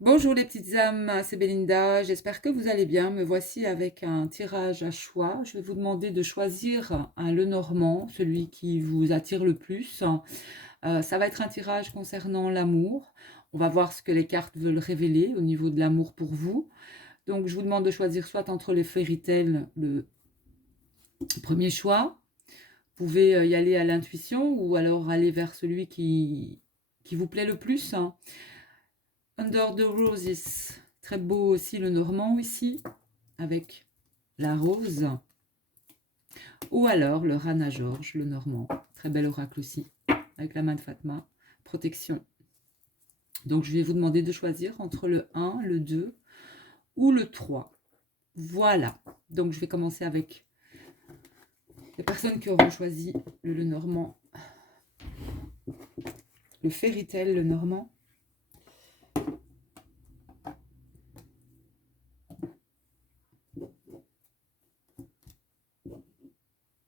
Bonjour les petites âmes, c'est Belinda, j'espère que vous allez bien. Me voici avec un tirage à choix. Je vais vous demander de choisir un Lenormand, celui qui vous attire le plus. Ça va être un tirage concernant l'amour. On va voir ce que les cartes veulent révéler au niveau de l'amour pour vous. Donc je vous demande de choisir soit entre les Fairy Tail, le premier choix. Vous pouvez y aller à l'intuition ou alors aller vers celui qui vous plaît le plus. Under the Roses, très beau aussi le Normand ici, avec la rose. Ou alors le Rana George, le Normand, très bel oracle aussi, avec la main de Fatma, protection. Donc je vais vous demander de choisir entre le 1, le 2 ou le 3. Voilà, donc je vais commencer avec les personnes qui auront choisi le Normand, le Fairy Tail, le Normand.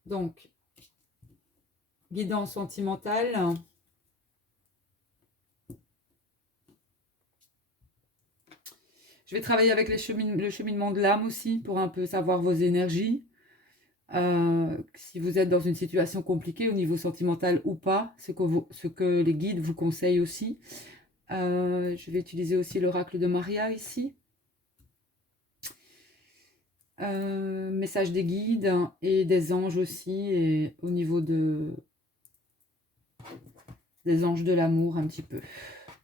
Donc, guidance sentimentale. Je vais travailler avec le cheminement de l'âme aussi pour un peu savoir vos énergies. Si vous êtes dans une situation compliquée au niveau sentimental ou pas, ce que les guides vous conseillent aussi. Je vais utiliser aussi l'oracle de Maria ici. Message des guides et des anges aussi, et au niveau des anges de l'amour un petit peu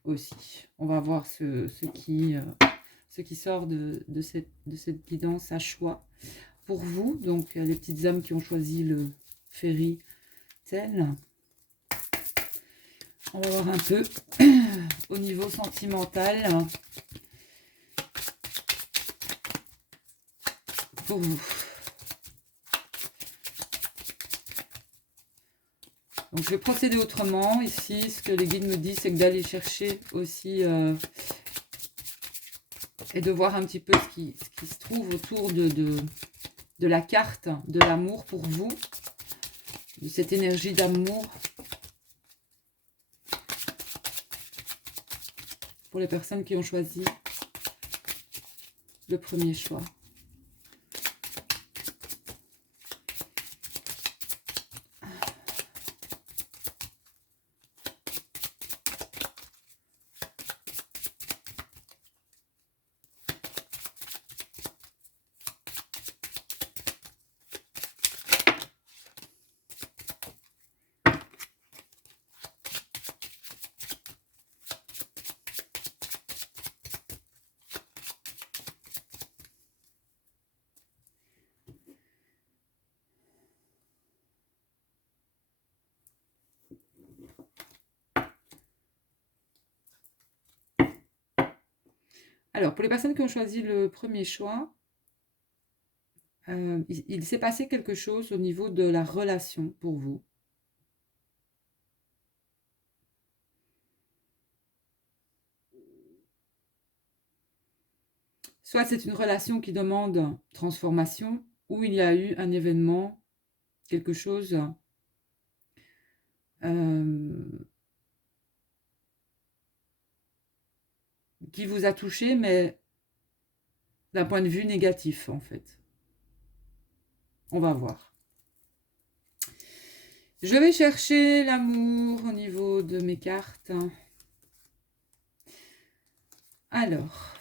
aussi. On va voir ce qui sort de cette guidance à choix pour vous. Donc les petites âmes qui ont choisi le Fairy Tail. On va voir un peu au niveau sentimental pour vous. Donc je vais procéder autrement. Ici, ce que les guides me disent, c'est que d'aller chercher aussi et de voir un petit peu ce qui se trouve autour de la carte de l'amour pour vous, de cette énergie d'amour pour les personnes qui ont choisi le premier choix. Alors, pour les personnes qui ont choisi le premier choix, il s'est passé quelque chose au niveau de la relation pour vous. Soit c'est une relation qui demande transformation, ou il y a eu un événement, quelque chose qui vous a touché, mais d'un point de vue négatif, en fait. On va voir. Je vais chercher l'amour au niveau de mes cartes. Alors.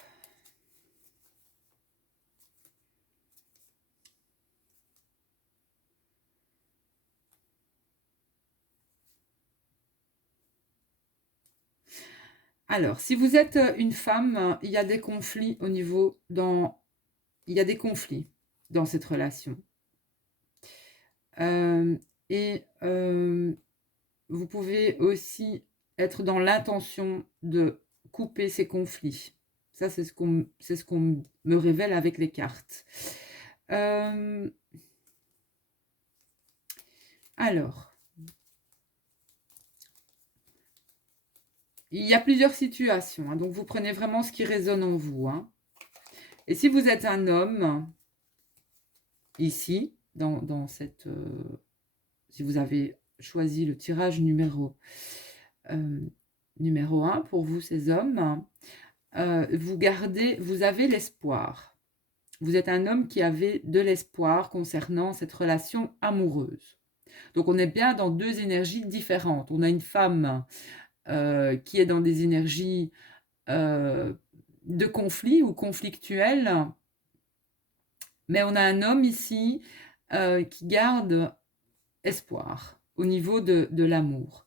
Alors, si vous êtes une femme, il y a des conflits au niveau il y a des conflits dans cette relation. Et vous pouvez aussi être dans l'intention de couper ces conflits. Ça, c'est ce qu'on me révèle avec les cartes. Alors, il y a plusieurs situations, hein, donc vous prenez vraiment ce qui résonne en vous. Hein. Et si vous êtes un homme, ici, dans cette... si vous avez choisi le tirage numéro 1 pour vous, ces hommes, vous avez l'espoir. Vous êtes un homme qui avait de l'espoir concernant cette relation amoureuse. Donc, on est bien dans deux énergies différentes. On a une femme qui est dans des énergies de conflit ou conflictuelles, mais on a un homme ici qui garde espoir au niveau de l'amour.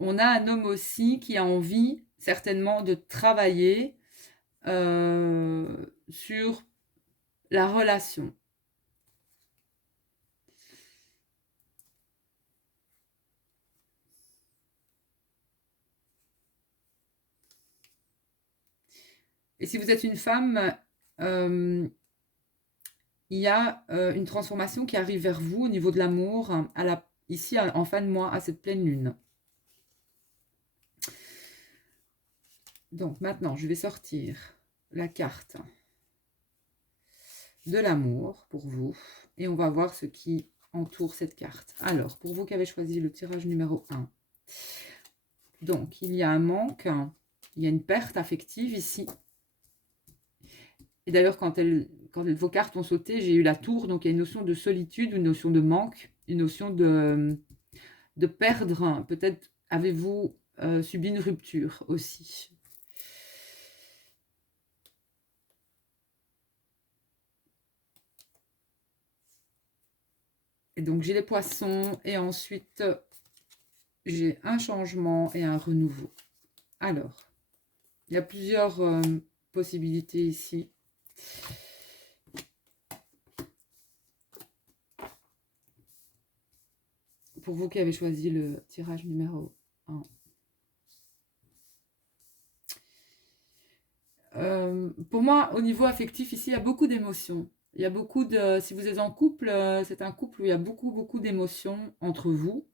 On a un homme aussi qui a envie certainement de travailler sur la relation. Et si vous êtes une femme, il y a une transformation qui arrive vers vous au niveau de l'amour, ici en fin de mois, à cette pleine lune. Donc maintenant, je vais sortir la carte de l'amour pour vous et on va voir ce qui entoure cette carte. Alors, pour vous qui avez choisi le tirage numéro 1, donc il y a un manque, il y a une perte affective ici. Et d'ailleurs, quand vos cartes ont sauté, j'ai eu la tour, donc il y a une notion de solitude, une notion de manque, une notion de perdre. Peut-être avez-vous subi une rupture aussi. Et donc, j'ai les poissons et ensuite, j'ai un changement et un renouveau. Alors, il y a plusieurs possibilités ici. Pour vous qui avez choisi le tirage numéro 1. Pour moi, au niveau affectif, ici, il y a beaucoup d'émotions. Il y a beaucoup de... Si vous êtes en couple, c'est un couple où il y a beaucoup d'émotions entre vous.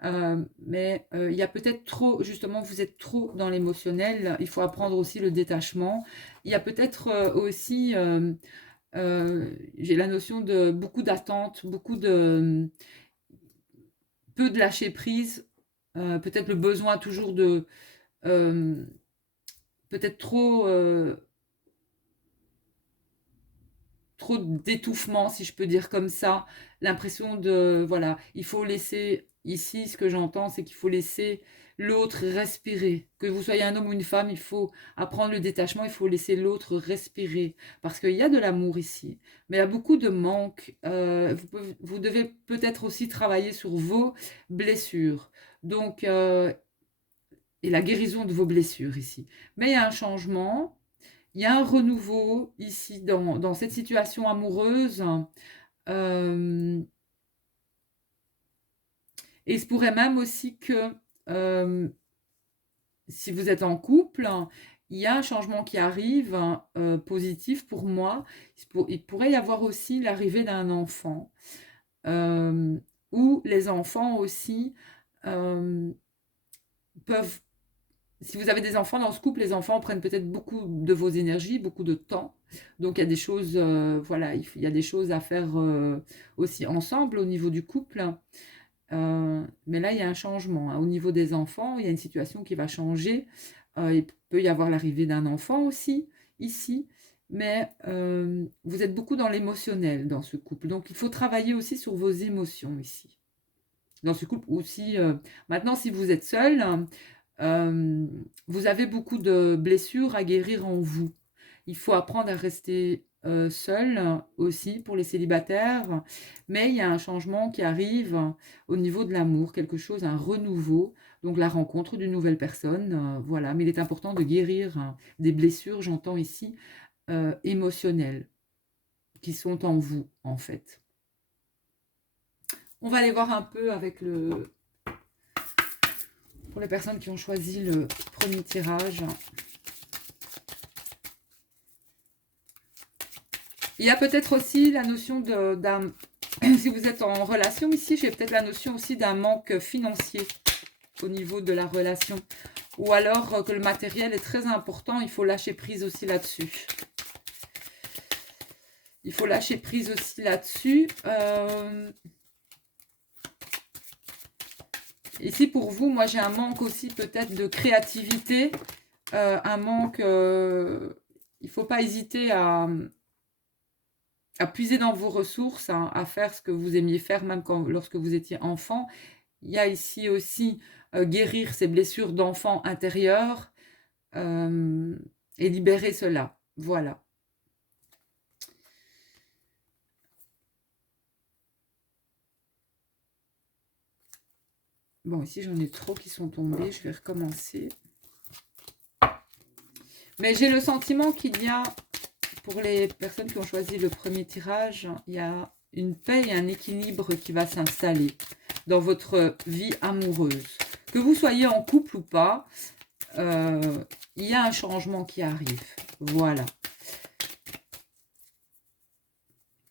Mais il y a peut-être trop, justement, vous êtes trop dans l'émotionnel. Il faut apprendre aussi le détachement. Il y a peut-être aussi... j'ai la notion de beaucoup d'attentes, peu de lâcher prise, peut-être le besoin toujours de... peut-être trop d'étouffement, si je peux dire comme ça, l'impression de, voilà, il faut laisser, ici, ce que j'entends, c'est qu'il faut laisser l'autre respirer. Que vous soyez un homme ou une femme, il faut apprendre le détachement, il faut laisser l'autre respirer. Parce qu'il y a de l'amour ici, mais il y a beaucoup de manque. Vous devez peut-être aussi travailler sur vos blessures. Donc, et la guérison de vos blessures ici. Mais il y a un changement, il y a un renouveau ici dans cette situation amoureuse. Et il se pourrait même aussi que si vous êtes en couple, il y a un changement qui arrive positif pour moi. Il pourrait y avoir aussi l'arrivée d'un enfant. Où les enfants aussi peuvent... Si vous avez des enfants dans ce couple, les enfants prennent peut-être beaucoup de vos énergies, beaucoup de temps. Donc il y a des choses, voilà, il y a des choses à faire aussi ensemble au niveau du couple. Mais là, il y a un changement. Au niveau des enfants, il y a une situation qui va changer. Il peut y avoir l'arrivée d'un enfant aussi, ici. Mais vous êtes beaucoup dans l'émotionnel dans ce couple. Donc il faut travailler aussi sur vos émotions ici. Dans ce couple aussi. Maintenant, si vous êtes seul, vous avez beaucoup de blessures à guérir en vous. Il faut apprendre à rester seul aussi pour les célibataires, mais il y a un changement qui arrive au niveau de l'amour, quelque chose, un renouveau, donc la rencontre d'une nouvelle personne, voilà. Mais il est important de guérir des blessures, j'entends ici, émotionnelles, qui sont en vous, en fait. On va aller voir un peu avec pour les personnes qui ont choisi le premier tirage. Il y a peut-être aussi la notion d'un... Si vous êtes en relation ici, j'ai peut-être la notion aussi d'un manque financier au niveau de la relation. Ou alors que le matériel est très important, il faut lâcher prise aussi là-dessus. Il faut lâcher prise aussi là-dessus. Ici, pour vous, moi, j'ai un manque aussi peut-être de créativité un manque, il ne faut pas hésiter à puiser dans vos ressources, hein, à faire ce que vous aimiez faire même lorsque vous étiez enfant. Il y a ici aussi guérir ces blessures d'enfant intérieures et libérer cela. Voilà. Bon, ici j'en ai trop qui sont tombés, je vais recommencer. Mais j'ai le sentiment qu'il y a, pour les personnes qui ont choisi le premier tirage, il y a une paix et un équilibre qui va s'installer dans votre vie amoureuse. Que vous soyez en couple ou pas, il y a un changement qui arrive. Voilà.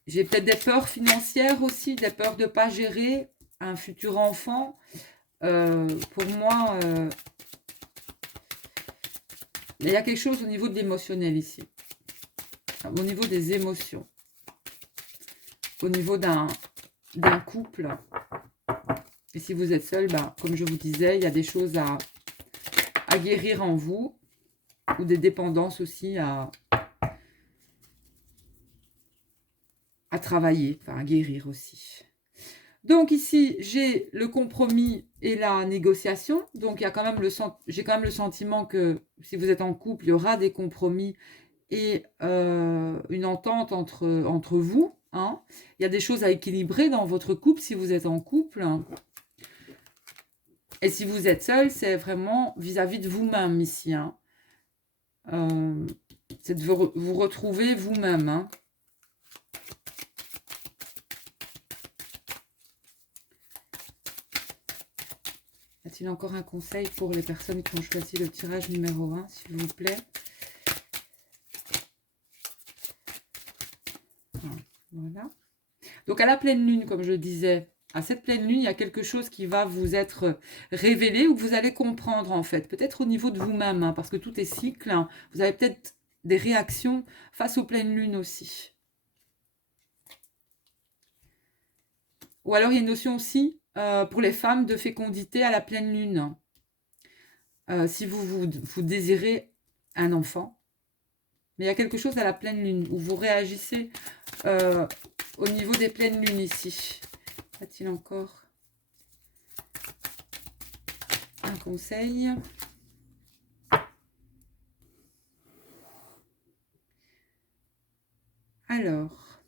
J'ai peut-être des peurs financières aussi, des peurs de ne pas gérer un futur enfant. Pour moi, il y a quelque chose au niveau de l'émotionnel ici. Au niveau des émotions. Au niveau d'un couple. Et si vous êtes seul, ben, comme je vous disais, il y a des choses à guérir en vous. Ou des dépendances aussi à travailler, enfin à guérir aussi. Donc ici, j'ai le compromis et la négociation. Donc il y a quand même j'ai quand même le sentiment que si vous êtes en couple, il y aura des compromis et une entente entre vous. Hein. Il y a des choses à équilibrer dans votre couple si vous êtes en couple. Et si vous êtes seul, c'est vraiment vis-à-vis de vous-même ici. Hein. C'est de vous retrouver vous-même. Hein. Y a-t-il encore un conseil pour les personnes qui ont choisi le tirage numéro 1, s'il vous plaît? Voilà. Donc à la pleine lune, comme je disais, à cette pleine lune, il y a quelque chose qui va vous être révélé ou que vous allez comprendre en fait. Peut-être au niveau de vous-même, hein, parce que tout est cycle. Hein. Vous avez peut-être des réactions face aux pleines lunes aussi. Ou alors il y a une notion aussi pour les femmes de fécondité à la pleine lune. Si vous désirez un enfant. Mais il y a quelque chose à la pleine lune où vous réagissez au niveau des pleines lunes ici. Y a-t-il encore un conseil? Alors,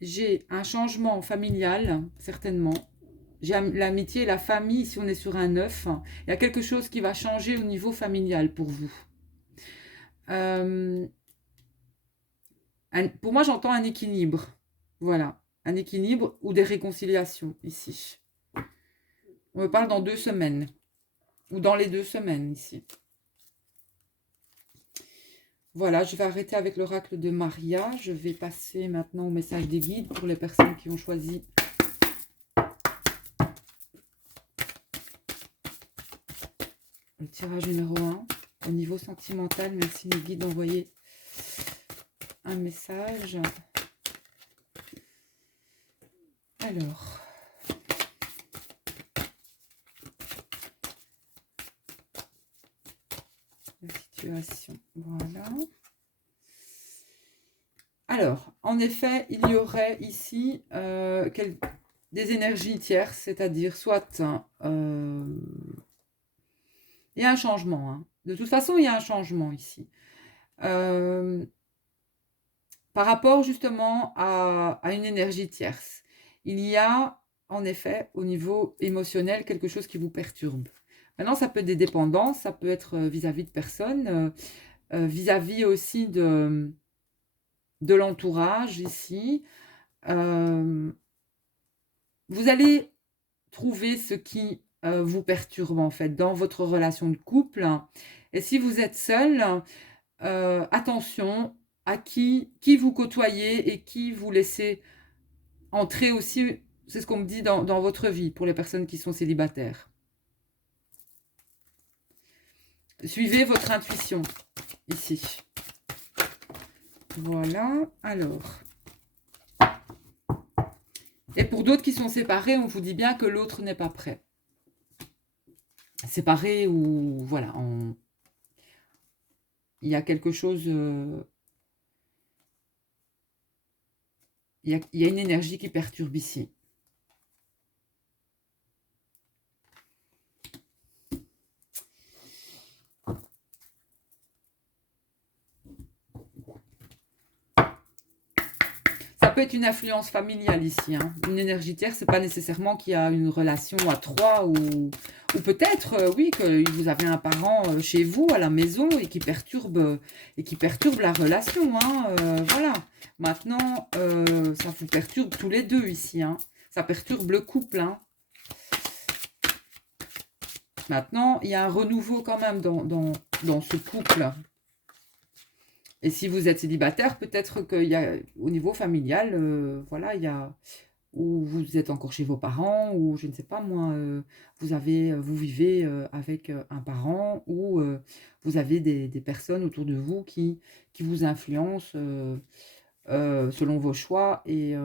j'ai un changement familial, certainement. J'ai l'amitié et la famille, si on est sur un 9. Il y a quelque chose qui va changer au niveau familial pour vous. Pour moi, j'entends un équilibre. Voilà, un équilibre ou des réconciliations ici. On me parle dans 2 semaines. Ou dans les 2 semaines ici. Voilà, je vais arrêter avec l'oracle de Maria. Je vais passer maintenant au message des guides pour les personnes qui ont choisi le tirage numéro 1. Au niveau sentimental, merci les guides d'envoyer un message. Alors, la situation, voilà. Alors, en effet, il y aurait ici des énergies tierces, c'est-à-dire soit il y a un changement. Hein. De toute façon, il y a un changement ici. Par rapport justement à une énergie tierce. Il y a en effet au niveau émotionnel quelque chose qui vous perturbe. Maintenant, ça peut être des dépendances, ça peut être vis-à-vis de personnes, vis-à-vis aussi de l'entourage ici. Vous allez trouver ce qui vous perturbe en fait dans votre relation de couple. Et si vous êtes seul, attention à qui vous côtoyez et qui vous laissez entrer aussi, c'est ce qu'on me dit dans votre vie pour les personnes qui sont célibataires. Suivez votre intuition ici. Voilà, alors. Et pour d'autres qui sont séparés, on vous dit bien que l'autre n'est pas prêt. Séparé ou voilà, il y a quelque chose, il y a une énergie qui perturbe ici. Ça peut être une influence familiale ici, hein. Une énergie tierce, c'est pas nécessairement qu'il y a une relation à trois ou peut-être, oui, que vous avez un parent chez vous, à la maison, et qui perturbe la relation, hein, voilà. Maintenant, ça vous perturbe tous les deux ici, hein. Ça perturbe le couple, hein. Maintenant, il y a un renouveau quand même dans ce couple. Et si vous êtes célibataire, peut-être qu'il y a, au niveau familial, voilà, il y a, ou vous êtes encore chez vos parents, ou je ne sais pas moi, vous vivez avec un parent, ou vous avez des personnes autour de vous qui vous influencent selon vos choix, et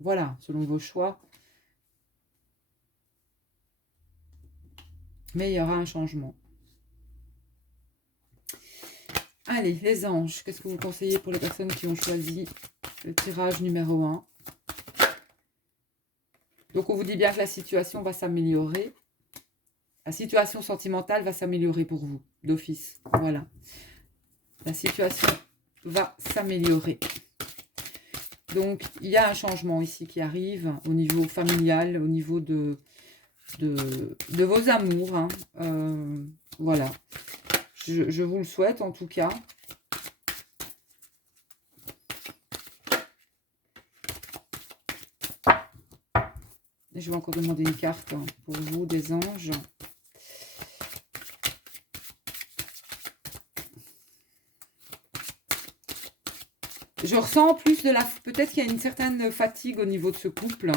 voilà, selon vos choix. Mais il y aura un changement. Allez, les anges, qu'est-ce que vous conseillez pour les personnes qui ont choisi le tirage numéro 1? Donc, on vous dit bien que la situation va s'améliorer. La situation sentimentale va s'améliorer pour vous, d'office. Voilà. La situation va s'améliorer. Donc, il y a un changement ici qui arrive au niveau familial, au niveau de vos amours, hein. Voilà. Je vous le souhaite en tout cas. Et je vais encore demander une carte pour vous, des anges. Je ressens plus de la... Peut-être qu'il y a une certaine fatigue au niveau de ce couple.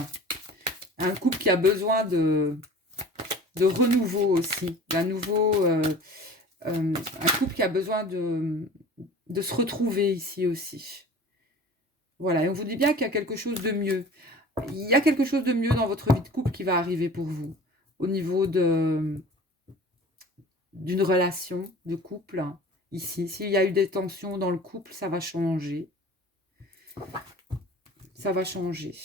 Un couple qui a besoin de renouveau aussi. D'un nouveau... un couple qui a besoin de se retrouver ici aussi. Voilà, et on vous dit bien qu'il y a quelque chose de mieux. Il y a quelque chose de mieux dans votre vie de couple qui va arriver pour vous. Au niveau d'une relation de couple, ici. S'il y a eu des tensions dans le couple, ça va changer. Ça va changer.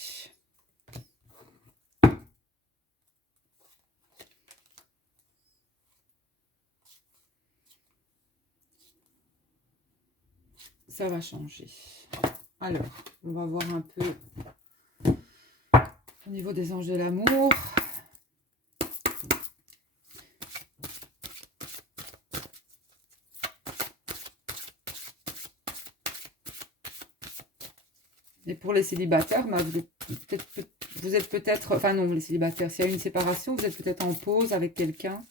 Ça va changer. Alors, on va voir un peu au niveau des anges de l'amour. Et pour les célibataires, vous êtes peut-être... Enfin non, les célibataires, s'il y a une séparation, vous êtes peut-être en pause avec quelqu'un.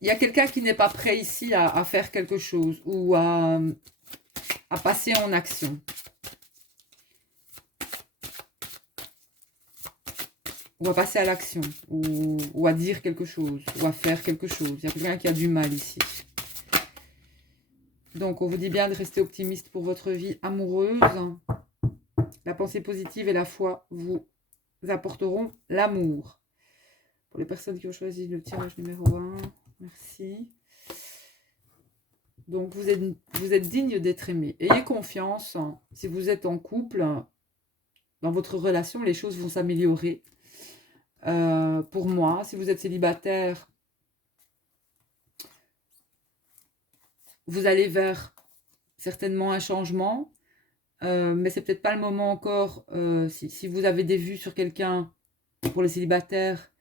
Il y a quelqu'un qui n'est pas prêt ici à faire quelque chose ou à passer en action. Ou à passer à l'action, ou à dire quelque chose, ou à faire quelque chose. Il y a quelqu'un qui a du mal ici. Donc, on vous dit bien de rester optimiste pour votre vie amoureuse. La pensée positive et la foi vous apporteront l'amour. Pour les personnes qui ont choisi le tirage numéro 1, merci. Donc, vous êtes digne d'être aimé. Ayez confiance. Si vous êtes en couple, dans votre relation, les choses vont s'améliorer. Pour moi, si vous êtes célibataire, vous allez vers certainement un changement, mais c'est peut-être pas le moment encore. Si vous avez des vues sur quelqu'un, pour les célibataires,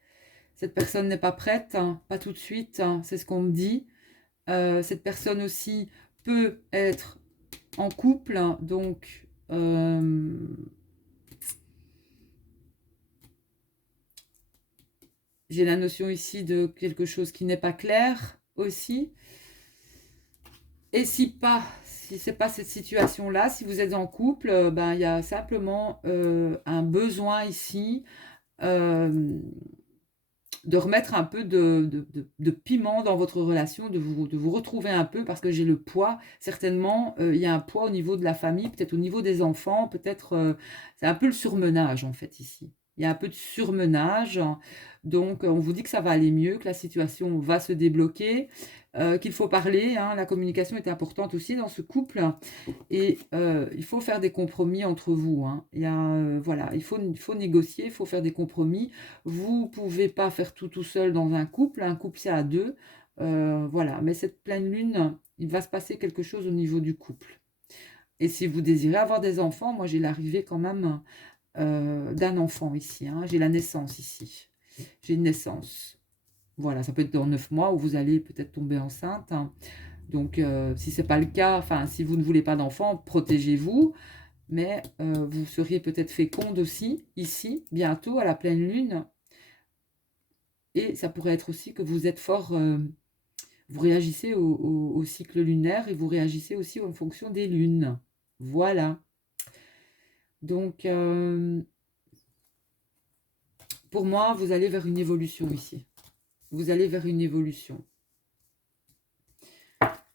cette personne n'est pas prête, hein, pas tout de suite, hein, c'est ce qu'on me dit. Cette personne aussi peut être en couple, hein, donc j'ai la notion ici de quelque chose qui n'est pas clair aussi. Et si c'est pas cette situation-là, si vous êtes en couple, ben, il y a simplement un besoin ici de remettre un peu de piment dans votre relation, de vous retrouver un peu parce que j'ai le poids. Certainement, il y a un poids au niveau de la famille, peut-être au niveau des enfants, peut-être, c'est un peu le surmenage en fait ici. Il y a un peu de surmenage, donc on vous dit que ça va aller mieux, que la situation va se débloquer, qu'il faut parler, hein. La communication est importante aussi dans ce couple et il faut faire des compromis entre vous, hein. Il y a, voilà, il faut négocier, il faut faire des compromis. Vous pouvez pas faire tout, tout seul dans un couple c'est à 2, voilà. Mais cette pleine lune, il va se passer quelque chose au niveau du couple et si vous désirez avoir des enfants, moi j'ai l'arrivée quand même, d'un enfant ici, hein. J'ai la naissance ici. J'ai une naissance. Voilà, ça peut être dans 9 mois où vous allez peut-être tomber enceinte, hein. Donc si c'est pas le cas, enfin si vous ne voulez pas d'enfant, protégez-vous. Mais vous seriez peut-être féconde aussi, ici, bientôt, à la pleine lune. Et ça pourrait être aussi que vous êtes fort, vous réagissez au cycle lunaire et vous réagissez aussi en fonction des lunes. Voilà. Donc, pour moi, vous allez vers une évolution ici. Vous allez vers une évolution.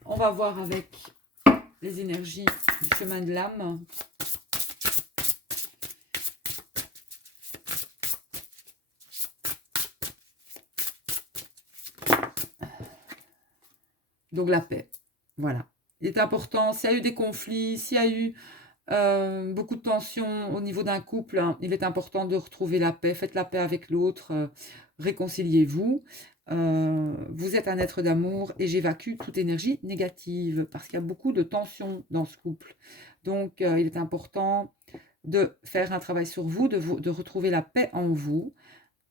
On va voir avec les énergies du chemin de l'âme. Donc la paix, voilà. Il est important, s'il y a eu des conflits, s'il y a eu beaucoup de tensions au niveau d'un couple, hein, il est important de retrouver la paix. Faites la paix avec l'autre, réconciliez-vous. Vous êtes un être d'amour et j'évacue toute énergie négative parce qu'il y a beaucoup de tensions dans ce couple. Donc, il est important de faire un travail sur vous, de retrouver la paix en vous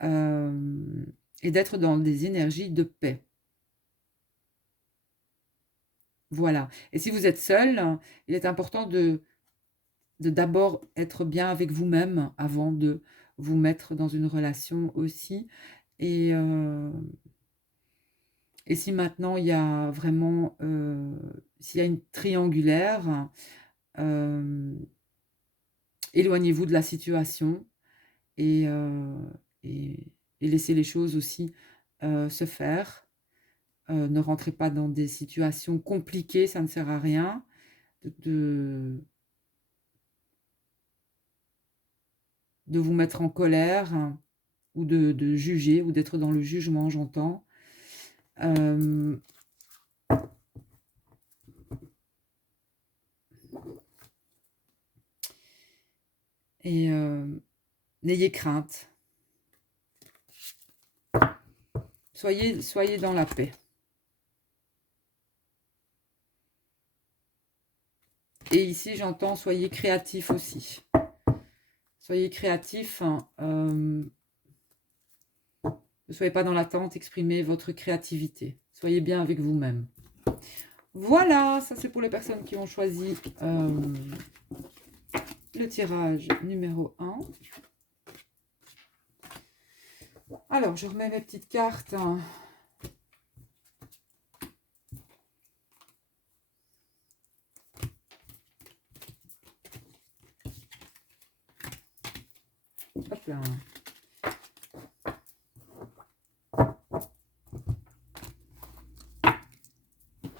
et d'être dans des énergies de paix. Voilà. Et si vous êtes seul, il est important de d'abord être bien avec vous-même avant de vous mettre dans une relation aussi. Et, et si maintenant il y a vraiment, s'il y a une triangulaire, euh, éloignez-vous de la situation et, et, et laissez les choses aussi se faire. Ne rentrez pas dans des situations compliquées, ça ne sert à rien. De, de vous mettre en colère ou de juger ou d'être dans le jugement, j'entends. Et n'ayez crainte. Soyez dans la paix. Et ici, j'entends, soyez créatif aussi. Soyez créatif. Ne soyez pas dans l'attente, exprimez votre créativité. Soyez bien avec vous-même. Voilà, ça c'est pour les personnes qui ont choisi le tirage numéro 1. Alors, je remets mes petites cartes. Hop là.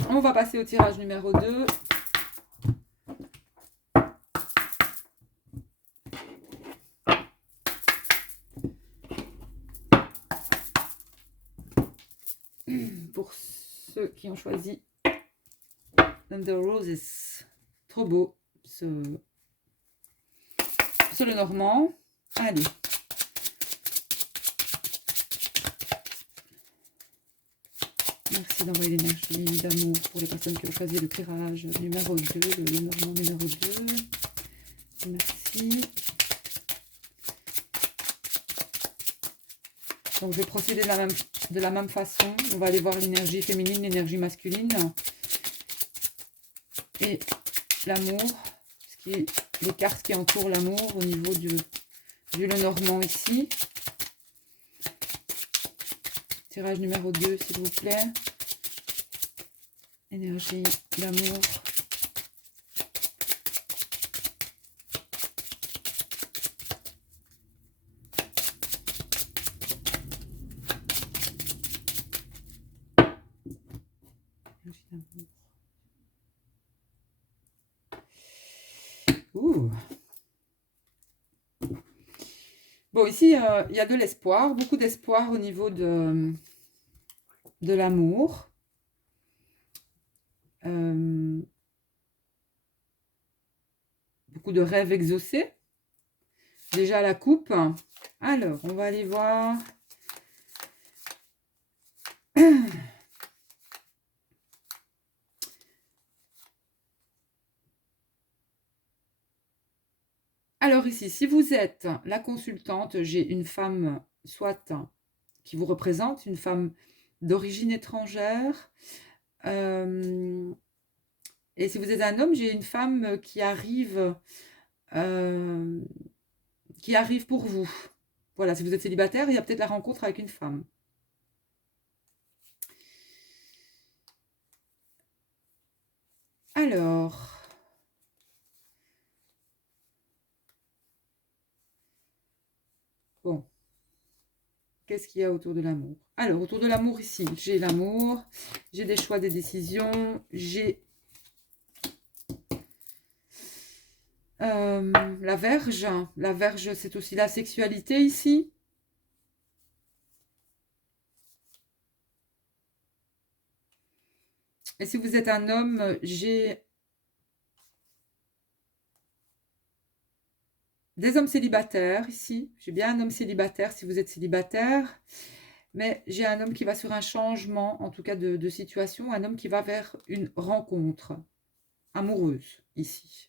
On va passer au tirage numéro 2. Pour ceux qui ont choisi Under Roses. Trop beau, ce le Normand. Allez. Merci d'envoyer l'énergie d'amour pour les personnes qui ont choisi le tirage numéro 2, le Normand numéro 2. Merci. Donc, je vais procéder de la même façon. On va aller voir l'énergie féminine, l'énergie masculine. Et l'amour, les cartes qui entourent l'amour au niveau du Lenormand ici. Tirage numéro 2, s'il vous plaît. Énergie d'amour. Bon, ici, il y a de l'espoir, beaucoup d'espoir au niveau de l'amour. Beaucoup de rêves exaucés. Déjà la coupe. Alors, on va aller voir. Alors ici, si vous êtes la consultante, j'ai une femme, soit qui vous représente, une femme d'origine étrangère. Et si vous êtes un homme, j'ai une femme euh, qui arrive pour vous. Voilà, si vous êtes célibataire, il y a peut-être la rencontre avec une femme. Alors, bon, qu'est-ce qu'il y a autour de l'amour? Alors, autour de l'amour ici, j'ai l'amour, j'ai des choix, des décisions, j'ai la Verge. La Verge, c'est aussi la sexualité ici. Et si vous êtes un homme, j'ai des hommes célibataires ici. J'ai bien un homme célibataire si vous êtes célibataire. Mais j'ai un homme qui va sur un changement, en tout cas de situation. Un homme qui va vers une rencontre amoureuse ici.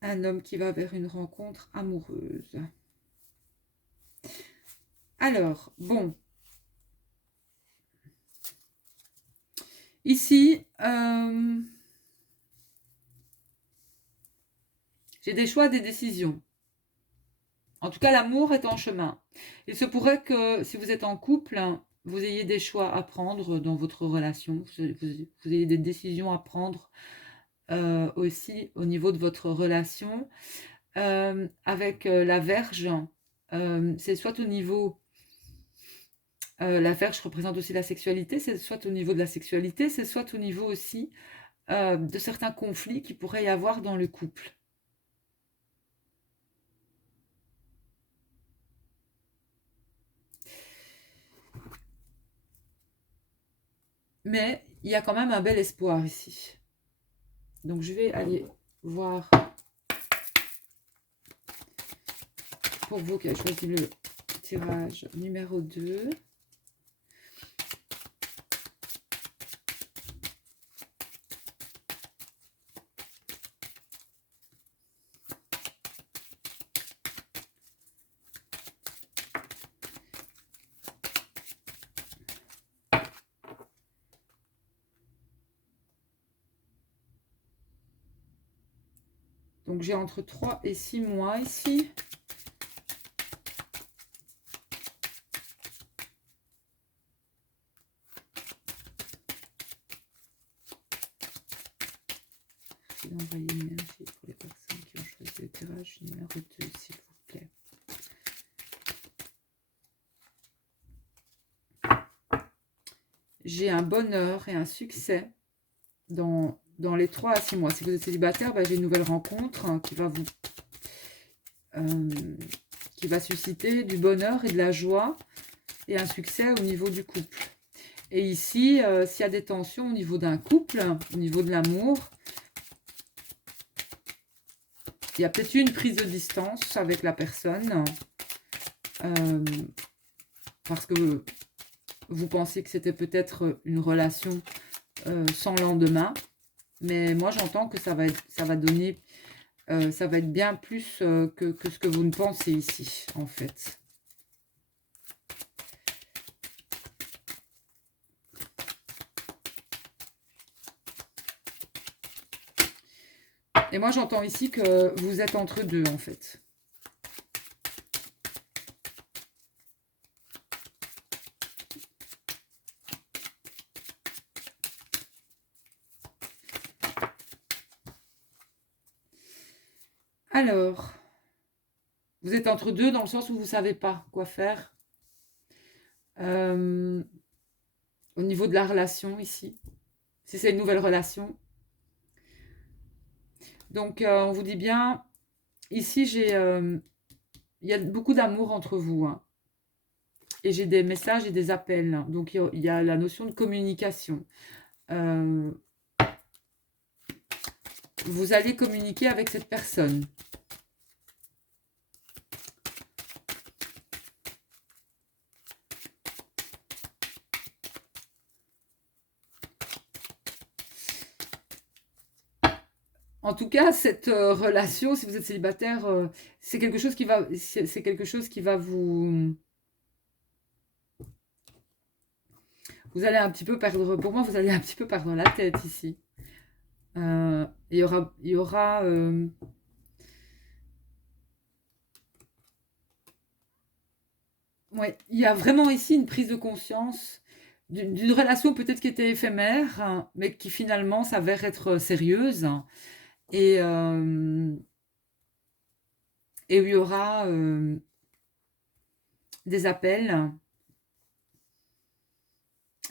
Un homme qui va vers une rencontre amoureuse. Alors, bon. Ici, j'ai des choix, des décisions. En tout cas, l'amour est en chemin. Il se pourrait que si vous êtes en couple, vous ayez des choix à prendre dans votre relation. Vous ayez des décisions à prendre aussi au niveau de votre relation. Avec la Verge, c'est soit au niveau... la Verge représente aussi la sexualité, c'est soit au niveau de la sexualité, c'est soit au niveau aussi de certains conflits qu'il pourrait y avoir dans le couple. Mais il y a quand même un bel espoir ici. Donc je vais aller voir pour vous qui avez choisi le tirage numéro 2. Donc j'ai entre 3 et 6 mois ici. Je vais envoyer une énergie pour les personnes qui ont choisi le tirage numéro 2, s'il vous plaît. J'ai un bonheur et un succès dans les 3 à 6 mois. Si vous êtes célibataire, j'ai une nouvelle rencontre qui va susciter du bonheur et de la joie et un succès au niveau du couple. Et ici, s'il y a des tensions au niveau d'un couple, au niveau de l'amour, il y a peut-être eu une prise de distance avec la personne parce que vous pensez que c'était peut-être une relation sans lendemain. Mais moi, j'entends que ça va donner, ça va être bien plus que ce que vous ne pensez ici, en fait. Et moi, j'entends ici que vous êtes entre deux, en fait. Alors, vous êtes entre deux dans le sens où vous ne savez pas quoi faire. Au niveau de la relation ici, si c'est une nouvelle relation, Donc, on vous dit bien, ici, il y a beaucoup d'amour entre vous, hein, et j'ai des messages et des appels, hein. Donc, il y a la notion de communication. Euh, vous allez communiquer avec cette personne. En tout cas, cette relation, si vous êtes célibataire, c'est quelque chose qui va, c'est quelque chose qui va vous allez un petit peu perdre, pour moi, vous allez un petit peu perdre la tête ici. Il y aura ouais, il y a vraiment ici une prise de conscience d'une relation peut-être qui était éphémère, hein, mais qui finalement s'avère être sérieuse, hein, et, euh, et où il y aura des appels,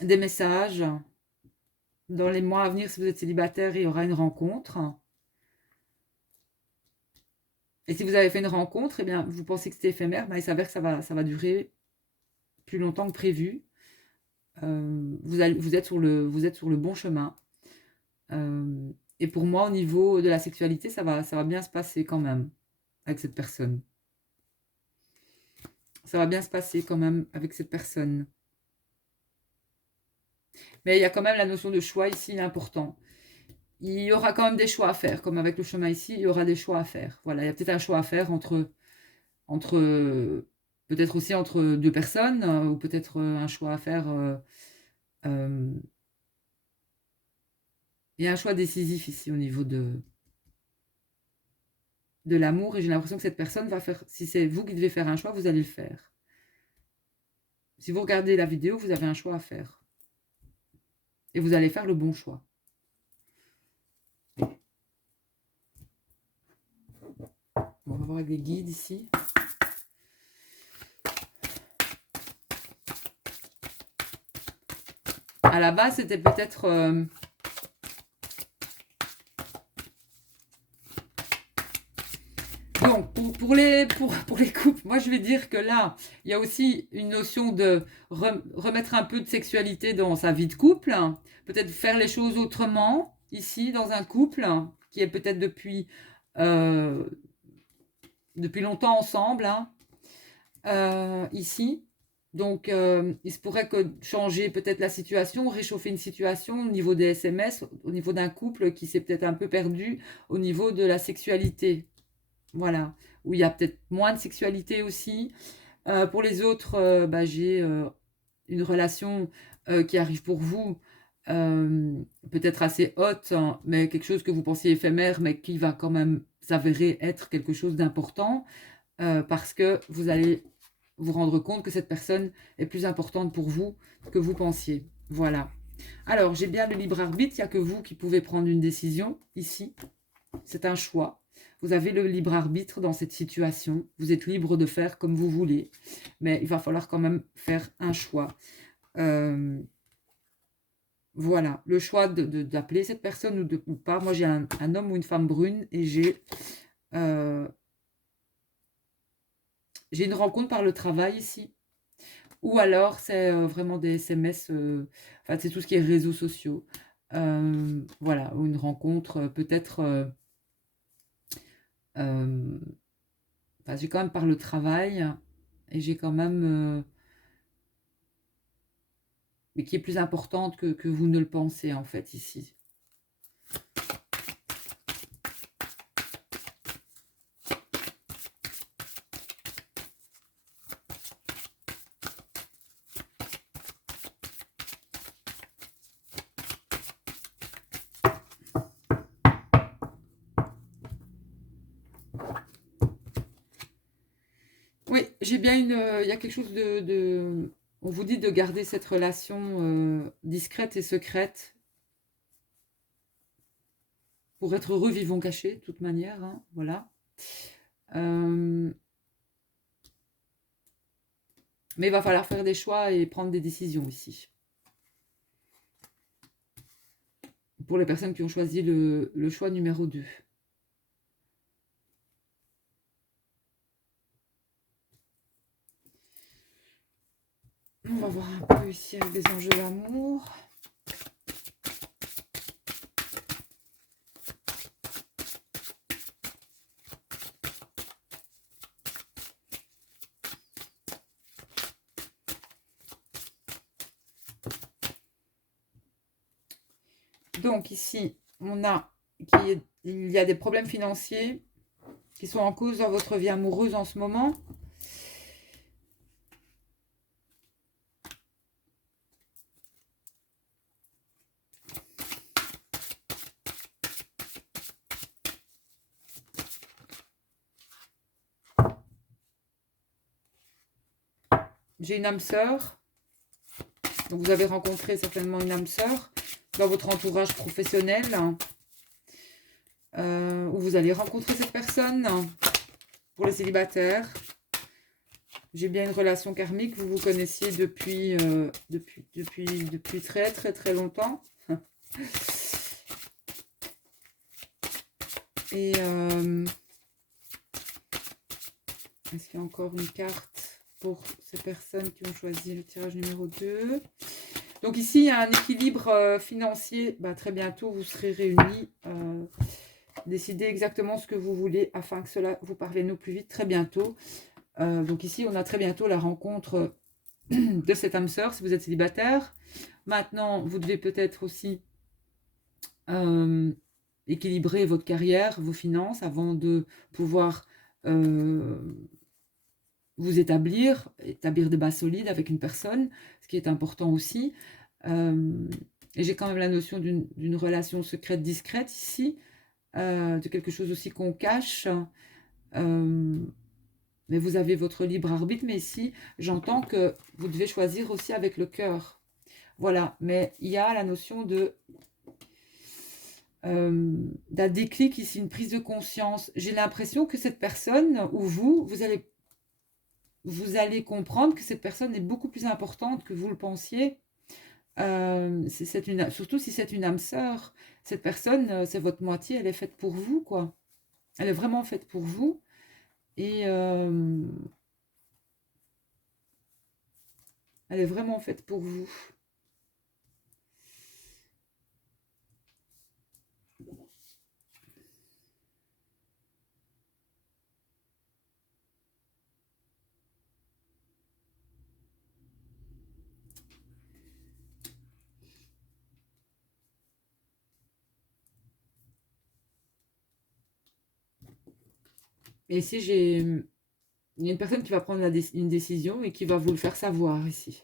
des messages. Dans les mois à venir, si vous êtes célibataire, il y aura une rencontre. Et si vous avez fait une rencontre, eh bien, vous pensez que c'était éphémère, ben, il s'avère que ça va durer plus longtemps que prévu. Vous êtes sur le bon chemin. Et pour moi, au niveau de la sexualité, ça va bien se passer quand même avec cette personne. Ça va bien se passer quand même avec cette personne. Mais il y a quand même la notion de choix ici important. Il y aura quand même des choix à faire, comme avec le chemin ici, il y aura des choix à faire. Voilà, il y a peut-être un choix à faire entre peut-être aussi entre deux personnes, ou peut-être un choix à faire. Euh, il y a un choix décisif ici au niveau de l'amour, et j'ai l'impression que cette personne va faire, si c'est vous qui devez faire un choix, vous allez le faire. Si vous regardez la vidéo, vous avez un choix à faire. Et vous allez faire le bon choix. On va voir avec les guides ici. À la base, c'était peut-être... Donc, pour les couples, moi je vais dire que là, il y a aussi une notion de remettre un peu de sexualité dans sa vie de couple. Peut-être faire les choses autrement, ici, dans un couple, qui est peut-être euh, depuis longtemps ensemble, hein, ici. Donc, il se pourrait que changer peut-être la situation, réchauffer une situation au niveau des SMS, au niveau d'un couple qui s'est peut-être un peu perdu au niveau de la sexualité. Voilà, où il y a peut-être moins de sexualité aussi. Pour les autres, bah, j'ai une relation qui arrive pour vous, euh, peut-être assez haute, hein, mais quelque chose que vous pensiez éphémère, mais qui va quand même s'avérer être quelque chose d'important, parce que vous allez vous rendre compte que cette personne est plus importante pour vous que vous pensiez. Voilà. Alors, j'ai bien le libre arbitre, il n'y a que vous qui pouvez prendre une décision ici. C'est un choix. Vous avez le libre arbitre dans cette situation. Vous êtes libre de faire comme vous voulez. Mais il va falloir quand même faire un choix. Euh, voilà, le choix d'appeler cette personne ou pas. Moi, j'ai un homme ou une femme brune et euh, j'ai une rencontre par le travail ici. Ou alors, c'est vraiment des SMS, enfin, c'est tout ce qui est réseaux sociaux. Voilà, ou une rencontre, peut-être, euh, enfin, j'ai quand même par le travail, et j'ai quand même, mais qui est plus importante que vous ne le pensez, en fait, ici. Oui, j'ai bien il y a quelque chose on vous dit de garder cette relation discrète et secrète. Pour être heureux, vivons cachés, de toute manière, hein, voilà. Euh, mais il va falloir faire des choix et prendre des décisions ici. Pour les personnes qui ont choisi le choix numéro 2. On va voir un peu ici avec les enjeux d'amour. Donc ici, on a il y a des problèmes financiers qui sont en cause dans votre vie amoureuse en ce moment. J'ai une âme sœur. Donc vous avez rencontré certainement une âme sœur dans votre entourage professionnel. Où vous allez rencontrer cette personne. Pour les célibataires, j'ai bien une relation karmique. Vous vous connaissiez depuis très très très longtemps. Et est-ce qu'il y a encore une carte pour ces personnes qui ont choisi le tirage numéro 2? Donc ici, il y a un équilibre financier. Très bientôt, vous serez réunis. Décidez exactement ce que vous voulez afin que cela vous parvienne au plus vite très bientôt. Donc ici, on a très bientôt la rencontre de cette âme sœur si vous êtes célibataire. Maintenant, vous devez peut-être aussi équilibrer votre carrière, vos finances avant de pouvoir vous établir des bases solides avec une personne, ce qui est important aussi. Et j'ai quand même la notion d'une relation secrète discrète ici, de quelque chose aussi qu'on cache. Mais vous avez votre libre arbitre, mais ici, j'entends que vous devez choisir aussi avec le cœur. Voilà, mais il y a la notion d'un déclic ici, une prise de conscience. J'ai l'impression que cette personne, ou vous allez comprendre que cette personne est beaucoup plus importante que vous le pensiez. Surtout si c'est une âme sœur. Cette personne, c'est votre moitié, elle est faite pour vous, quoi. Elle est vraiment faite pour vous. Et elle est vraiment faite pour vous. Et ici, il y a une personne qui va prendre une décision et qui va vous le faire savoir ici.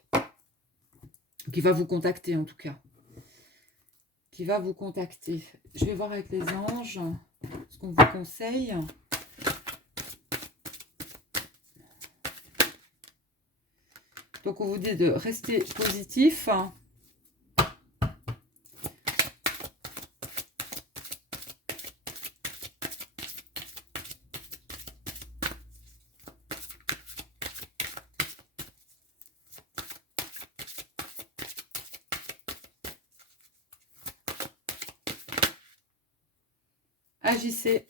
Qui va vous contacter en tout cas. Qui va vous contacter. Je vais voir avec les anges ce qu'on vous conseille. Donc on vous dit de rester positif. Agissez.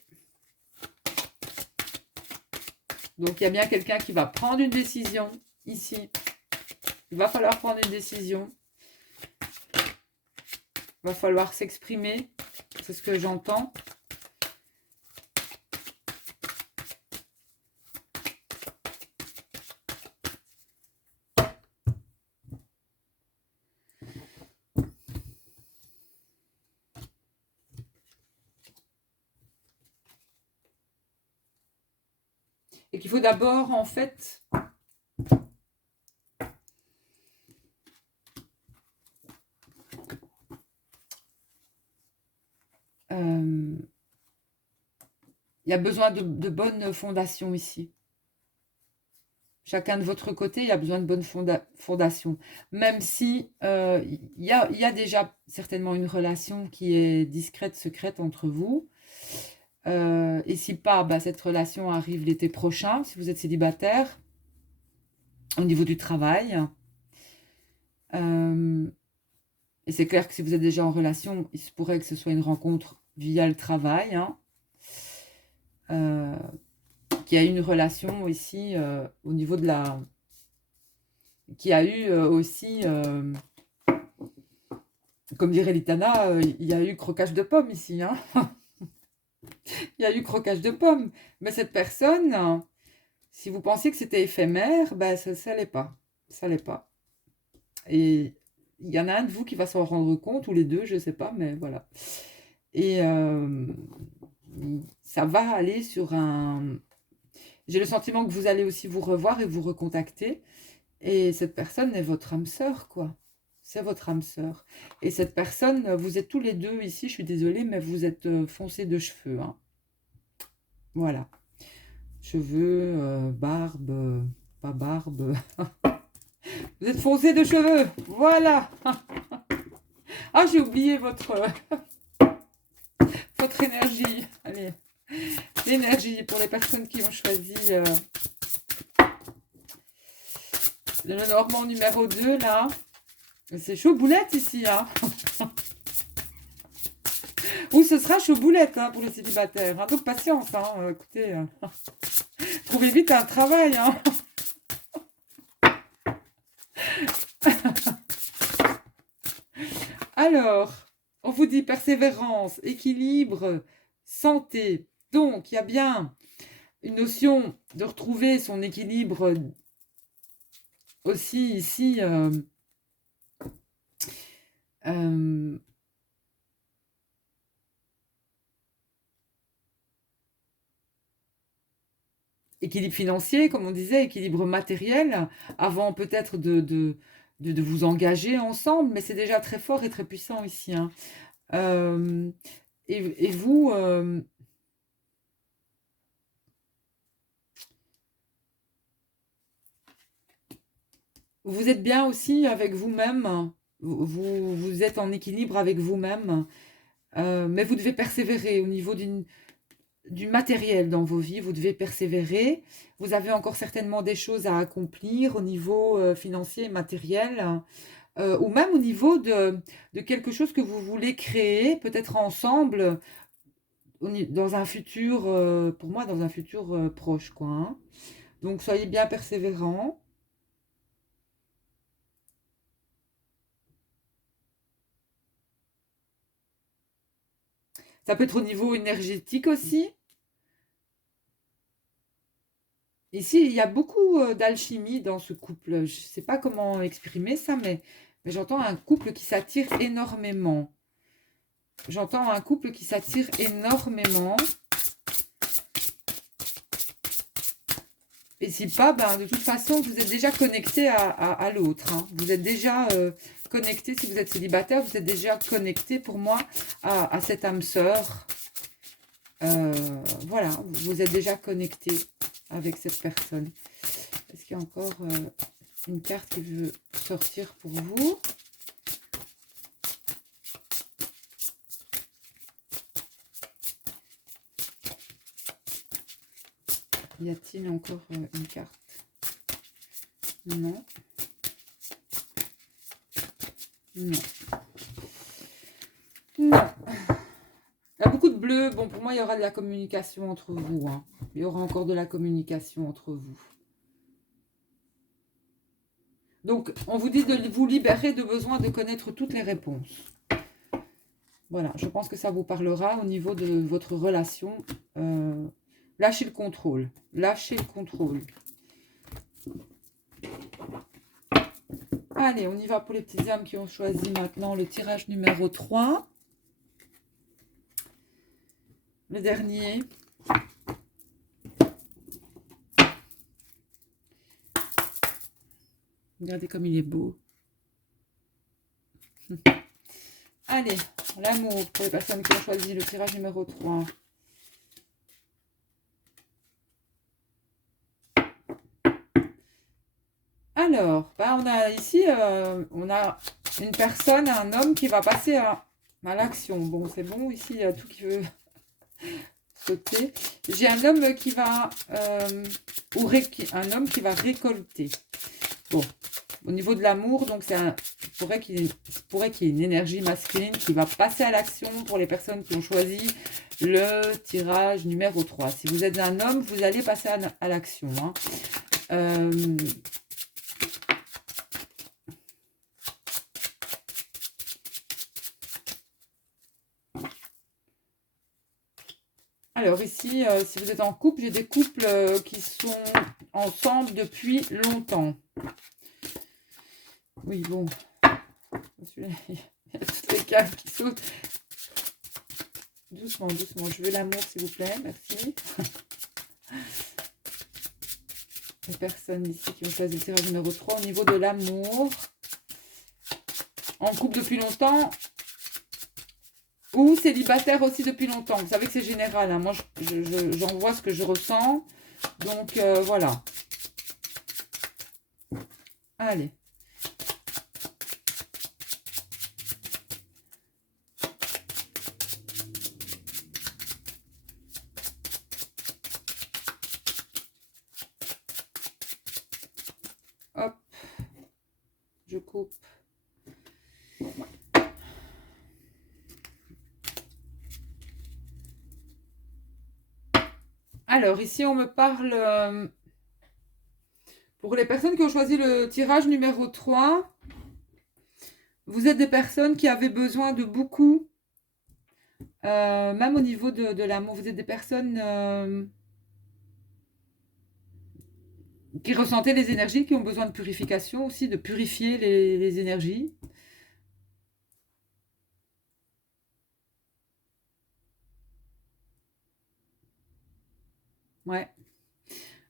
Donc il y a bien quelqu'un qui va prendre une décision ici. Il va falloir prendre une décision. Il va falloir s'exprimer. C'est ce que j'entends. Et qu'il faut d'abord, en fait, il y a besoin de bonnes fondations ici. Chacun de votre côté, il y a besoin de bonnes fondations. Même si il y a déjà certainement une relation qui est discrète, secrète entre vous. Et si pas, cette relation arrive l'été prochain, si vous êtes célibataire, au niveau du travail. Et c'est clair que si vous êtes déjà en relation, il se pourrait que ce soit une rencontre via le travail. Qu'il y a une relation ici au niveau de qui a eu aussi, comme dirait Litana, il y a eu croquage de pommes ici, hein. Il y a eu croquage de pommes. Mais cette personne, si vous pensiez que c'était éphémère, ben ça ne l'est pas. Ça l'est pas. Et il y en a un de vous qui va s'en rendre compte, ou les deux, je ne sais pas, mais voilà. Et ça va aller sur un... J'ai le sentiment que vous allez aussi vous revoir et vous recontacter. Et cette personne est votre âme sœur, quoi. C'est votre âme sœur. Et cette personne, vous êtes tous les deux ici, je suis désolée, mais vous êtes foncés de cheveux, hein. Voilà. Cheveux, barbe, pas barbe. Vous êtes foncés de cheveux. Voilà. Ah, j'ai oublié votre énergie. Allez. L'énergie pour les personnes qui ont choisi le Normand numéro 2, là. C'est chaud boulette ici, hein. Ou ce sera chaud boulette, hein, pour les célibataires. Hein. Donc patience, hein. Écoutez, trouvez vite un travail, hein. Alors, on vous dit persévérance, équilibre, santé. Donc, il y a bien une notion de retrouver son équilibre aussi ici. Équilibre financier, comme on disait, équilibre matériel, avant peut-être de vous engager ensemble, mais c'est déjà très fort et très puissant ici, hein. Et vous, vous êtes bien aussi avec vous-même, vous êtes en équilibre avec vous-même, mais vous devez persévérer au niveau du matériel dans vos vies, vous devez persévérer. Vous avez encore certainement des choses à accomplir au niveau financier et matériel, ou même au niveau de quelque chose que vous voulez créer, peut-être ensemble, dans un futur, pour moi, dans un futur proche, quoi, hein. Donc, soyez bien persévérants. Ça peut être au niveau énergétique aussi. Ici, il y a beaucoup d'alchimie dans ce couple. Je ne sais pas comment exprimer ça, mais j'entends un couple qui s'attire énormément. J'entends un couple qui s'attire énormément. Et si pas, ben, de toute façon, vous êtes déjà connecté à l'autre, hein. Vous êtes déjà connecté, si vous êtes célibataire, vous êtes déjà connecté pour moi à cette âme sœur. Voilà, vous êtes déjà connecté avec cette personne. Est-ce qu'il y a encore une carte qui veut sortir pour vous? Y a-t-il encore une carte? Non. Non. Non. Il y a beaucoup de bleu. Bon, pour moi, il y aura de la communication entre vous, hein. Il y aura encore de la communication entre vous. Donc, on vous dit de vous libérer de besoin de connaître toutes les réponses. Voilà, je pense que ça vous parlera au niveau de votre relation. Lâchez le contrôle. Lâchez le contrôle. Allez, on y va pour les petites âmes qui ont choisi maintenant le tirage numéro 3. Le dernier. Regardez comme il est beau. Allez, l'amour pour les personnes qui ont choisi le tirage numéro 3. Alors, ben on a ici, on a une personne, un homme qui va passer à l'action. Bon, c'est bon, ici, il y a tout qui veut sauter. J'ai un homme qui va, un homme qui va récolter. Bon, au niveau de l'amour, donc il pourrait qu'il y ait une énergie masculine qui va passer à l'action pour les personnes qui ont choisi le tirage numéro 3. Si vous êtes un homme, vous allez passer à l'action, hein. Alors ici, si vous êtes en couple, j'ai des couples qui sont ensemble depuis longtemps. Oui, bon. Il y a toutes les cartes qui sautent. Doucement, doucement. Je veux l'amour, s'il vous plaît. Merci. Les personnes ici qui ont choisi le tirage numéro 3 au niveau de l'amour. En couple depuis longtemps. Ou célibataire aussi depuis longtemps. Vous savez que c'est général. Hein. Moi, j'en vois ce que je ressens. Donc, voilà. Allez. Hop. Je coupe. Alors, ici, on me parle... pour les personnes qui ont choisi le tirage numéro 3, vous êtes des personnes qui avaient besoin de beaucoup, même au niveau de l'amour, vous êtes des personnes qui ressentaient les énergies, qui ont besoin de purification aussi, de purifier les énergies. Ouais.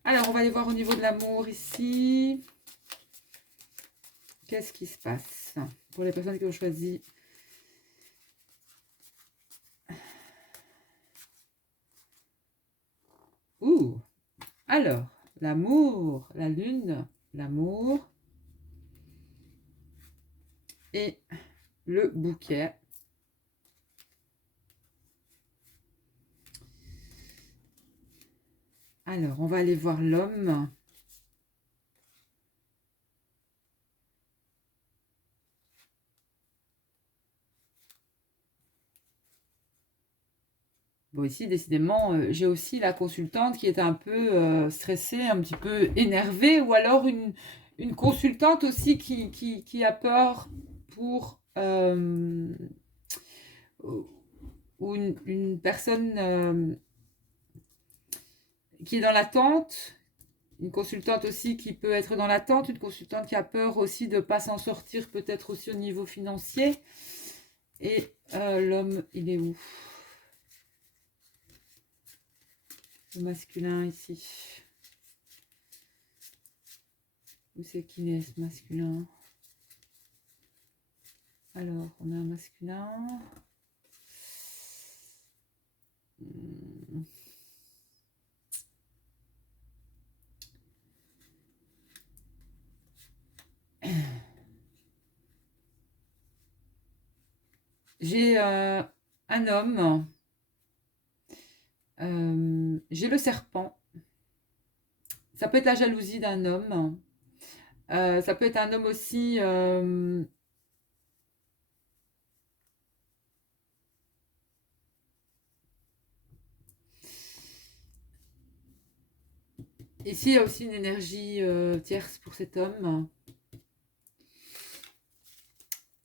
Alors, on va aller voir au niveau de l'amour ici. Qu'est-ce qui se passe pour les personnes qui ont choisi? Ouh. Alors, l'amour, la lune, l'amour et le bouquet. Alors, on va aller voir l'homme. Bon, ici, décidément, j'ai aussi la consultante qui est un peu stressée, un petit peu énervée, ou alors une consultante aussi qui a peur pour... ou une personne qui est dans l'attente, une consultante aussi qui peut être dans l'attente, une consultante qui a peur aussi de ne pas s'en sortir, peut-être aussi au niveau financier. Et l'homme, il est où? Le masculin ici. Où c'est qu'il est ce masculin? Alors, on a un masculin. J'ai un homme. J'ai le serpent. Ça peut être la jalousie d'un homme. Ça peut être un homme aussi... ici, il y a aussi une énergie tierce pour cet homme.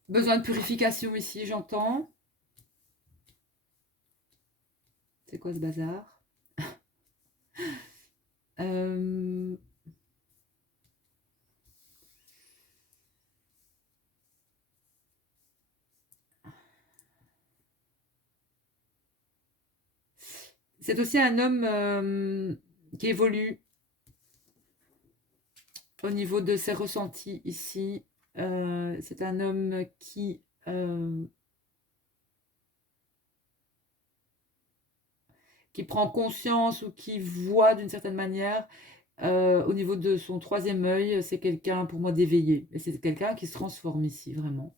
Besoin de purification ici, j'entends. C'est quoi ce bazar? C'est aussi un homme qui évolue au niveau de ses ressentis ici. C'est un homme qui prend conscience ou qui voit d'une certaine manière au niveau de son troisième œil. C'est quelqu'un pour moi d'éveillé. Et c'est quelqu'un qui se transforme ici, vraiment.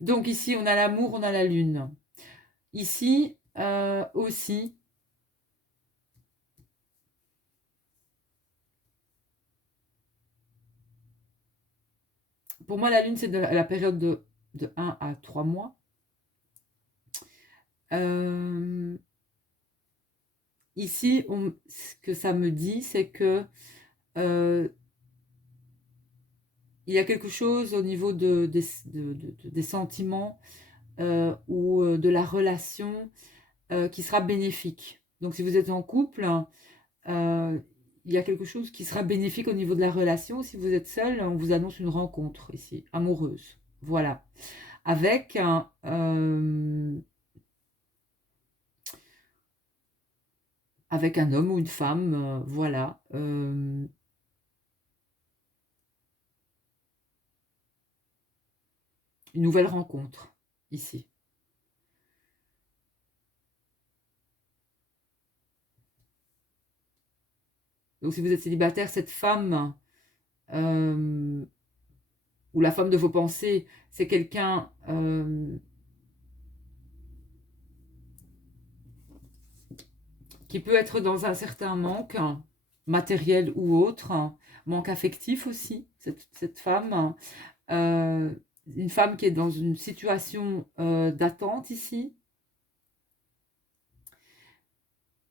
Donc ici, on a l'amour, on a la lune. Ici aussi, pour moi, la lune, c'est de la période de 1 à 3 mois. Ici, ce que ça me dit, c'est que il y a quelque chose au niveau des sentiments ou de la relation qui sera bénéfique. Donc si vous êtes en couple, euh, il y a quelque chose qui sera bénéfique au niveau de la relation. Si vous êtes seul, on vous annonce une rencontre ici, amoureuse. Voilà. Avec avec un homme ou une femme, voilà. Une nouvelle rencontre, ici. Donc si vous êtes célibataire, cette femme, euh, ou la femme de vos pensées, c'est quelqu'un qui peut être dans un certain manque, matériel ou autre, manque affectif aussi, cette femme. Euh, une femme qui est dans une situation d'attente ici,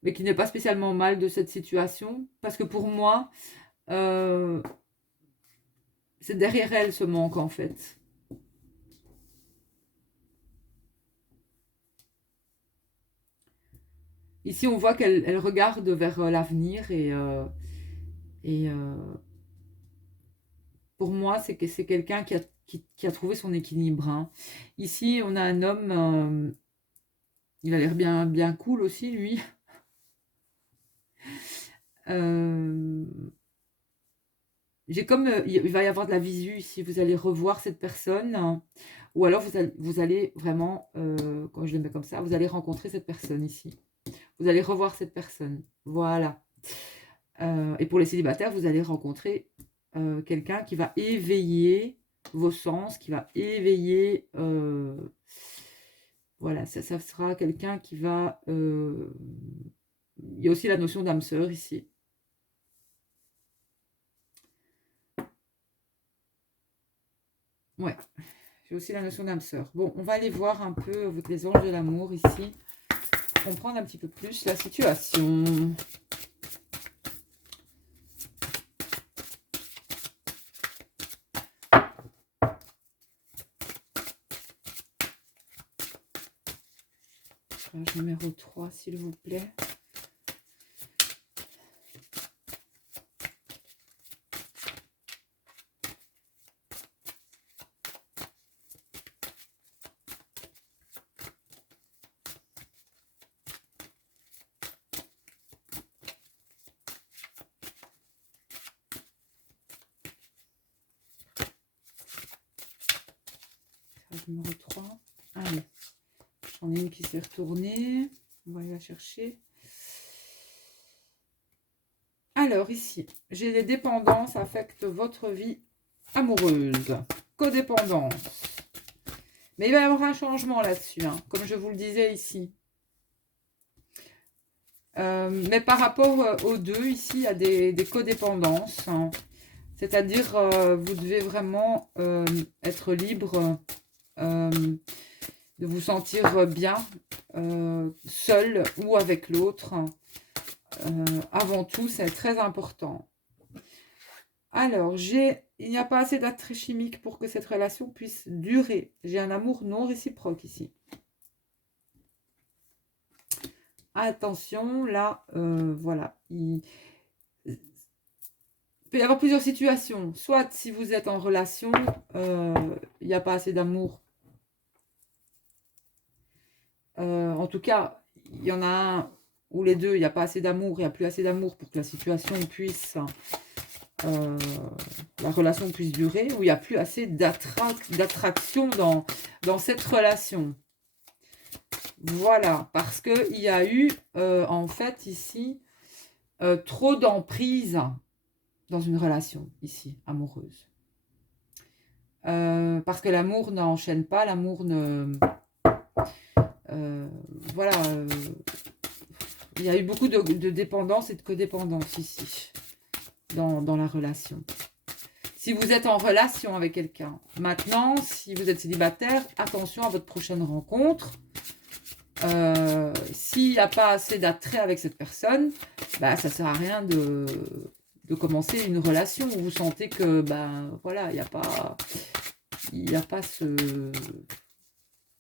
mais qui n'est pas spécialement mal de cette situation, parce que pour moi, euh, c'est derrière elle ce manque en fait. Ici, on voit qu'elle regarde vers l'avenir et pour moi, c'est que c'est quelqu'un qui a trouvé son équilibre, hein. Ici, on a un homme, il a l'air bien, bien cool aussi, lui. Euh, j'ai comme, il va y avoir de la visu ici, vous allez revoir cette personne, hein, ou alors vous allez vraiment, quand je le mets comme ça, vous allez rencontrer cette personne ici. Vous allez revoir cette personne, voilà. Et pour les célibataires, vous allez rencontrer quelqu'un qui va éveiller vos sens, qui va éveiller... voilà, ça sera quelqu'un qui va... il y a aussi la notion d'âme sœur ici. Ouais, j'ai aussi la notion d'âme sœur. Bon, on va aller voir un peu avec les anges de l'amour ici, comprendre un petit peu plus la situation. Page numéro 3, s'il vous plaît. Page numéro 3. Allez, j'en ai une qui s'est retournée. On va aller la chercher. Alors ici, j'ai les dépendances affectent votre vie amoureuse. Codépendance. Mais il va y avoir un changement là-dessus, hein, comme je vous le disais ici. Mais par rapport aux deux, ici, il y a des codépendances, hein. C'est-à-dire, vous devez vraiment être libre de vous sentir bien, seul ou avec l'autre. Avant tout, c'est très important. Alors, il n'y a pas assez d'attrait chimique pour que cette relation puisse durer. J'ai un amour non réciproque ici. Attention, là, voilà. Il peut y avoir plusieurs situations. Soit si vous êtes en relation, il n'y a pas assez d'amour. En tout cas, il y en a un ou les deux, il n'y a pas assez d'amour, il n'y a plus assez d'amour pour que la situation puisse, la relation puisse durer, ou il n'y a plus assez d'attraction dans cette relation. Voilà, parce qu'il y a eu, en fait, ici, trop d'emprise dans une relation, ici, amoureuse. Parce que l'amour n'enchaîne pas, l'amour ne... voilà, il y a eu beaucoup de dépendance et de codépendance ici, dans la relation. Si vous êtes en relation avec quelqu'un, maintenant, si vous êtes célibataire, attention à votre prochaine rencontre. S'il n'y a pas assez d'attrait avec cette personne, bah, ça ne sert à rien de commencer une relation. Vous sentez que, ben voilà, il n'y a pas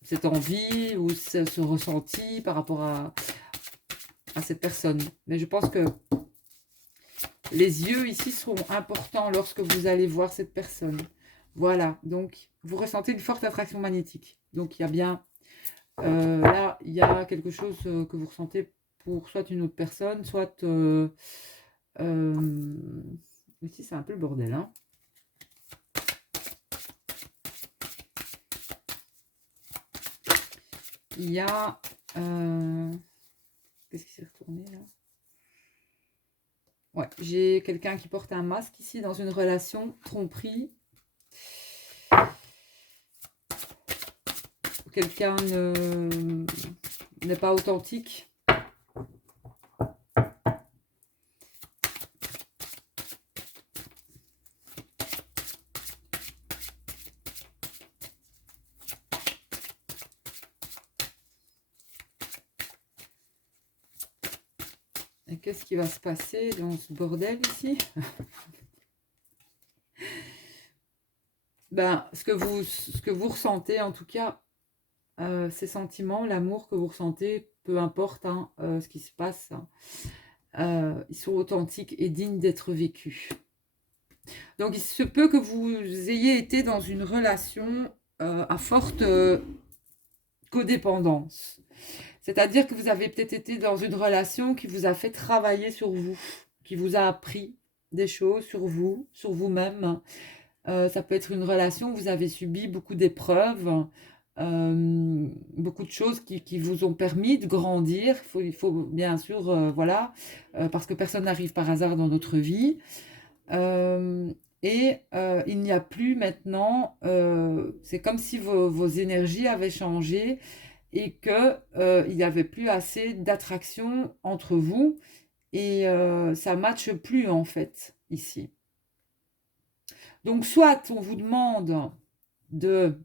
cette envie ou ce ressenti par rapport à cette personne. Mais je pense que les yeux ici seront importants lorsque vous allez voir cette personne. Voilà, donc vous ressentez une forte attraction magnétique. Donc il y a bien, là, il y a quelque chose que vous ressentez pour soit une autre personne, soit... ici c'est un peu le bordel, hein. Il y a... qu'est-ce qui s'est retourné là? Ouais, j'ai quelqu'un qui porte un masque ici dans une relation, tromperie. Quelqu'un n'est pas authentique. Et qu'est-ce qui va se passer dans ce bordel ici? Ben, ce que vous ressentez, en tout cas, ces sentiments, l'amour que vous ressentez, peu importe hein, ce qui se passe, hein, ils sont authentiques et dignes d'être vécus. Donc, il se peut que vous ayez été dans une relation à forte codépendance. C'est-à-dire que vous avez peut-être été dans une relation qui vous a fait travailler sur vous, qui vous a appris des choses sur vous, sur vous-même. Ça peut être une relation où vous avez subi beaucoup d'épreuves, beaucoup de choses qui vous ont permis de grandir. Il faut bien sûr, voilà, parce que personne n'arrive par hasard dans notre vie. Il n'y a plus maintenant, c'est comme si vos énergies avaient changé et que il n'y avait plus assez d'attraction entre vous et ça ne matche plus en fait ici. Donc soit on vous demande de...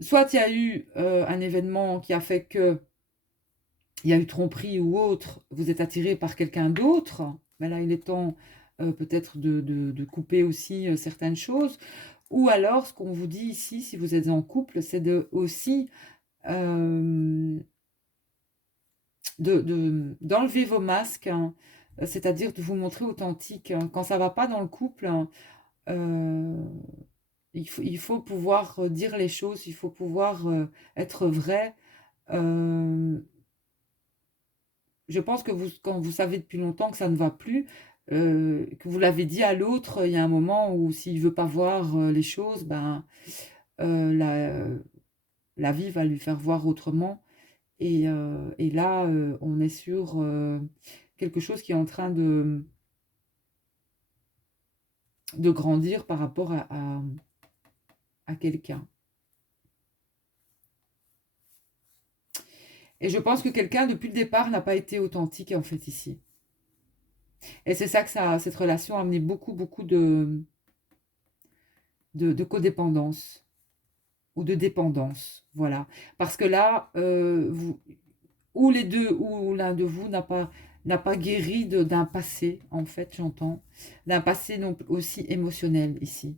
soit il y a eu un événement qui a fait que il y a eu tromperie ou autre, vous êtes attiré par quelqu'un d'autre, mais là il est temps peut-être de couper aussi certaines choses. Ou alors, ce qu'on vous dit ici, si vous êtes en couple, c'est aussi d'enlever vos masques, hein, c'est-à-dire de vous montrer authentique. Hein. Quand ça ne va pas dans le couple, hein, il faut pouvoir dire les choses, il faut pouvoir être vrai. Je pense que quand vous savez depuis longtemps que ça ne va plus, que vous l'avez dit à l'autre, il y a un moment où s'il ne veut pas voir les choses, ben, la vie va lui faire voir autrement. Et là, on est sur quelque chose qui est en train de grandir par rapport à quelqu'un. Et je pense que quelqu'un, depuis le départ, n'a pas été authentique, en fait, ici. Et c'est ça que cette relation a amené beaucoup, beaucoup de codépendance ou de dépendance. Voilà. Parce que là, ou les deux, ou l'un de vous n'a pas guéri d'un passé, en fait, j'entends. D'un passé non aussi émotionnel, ici.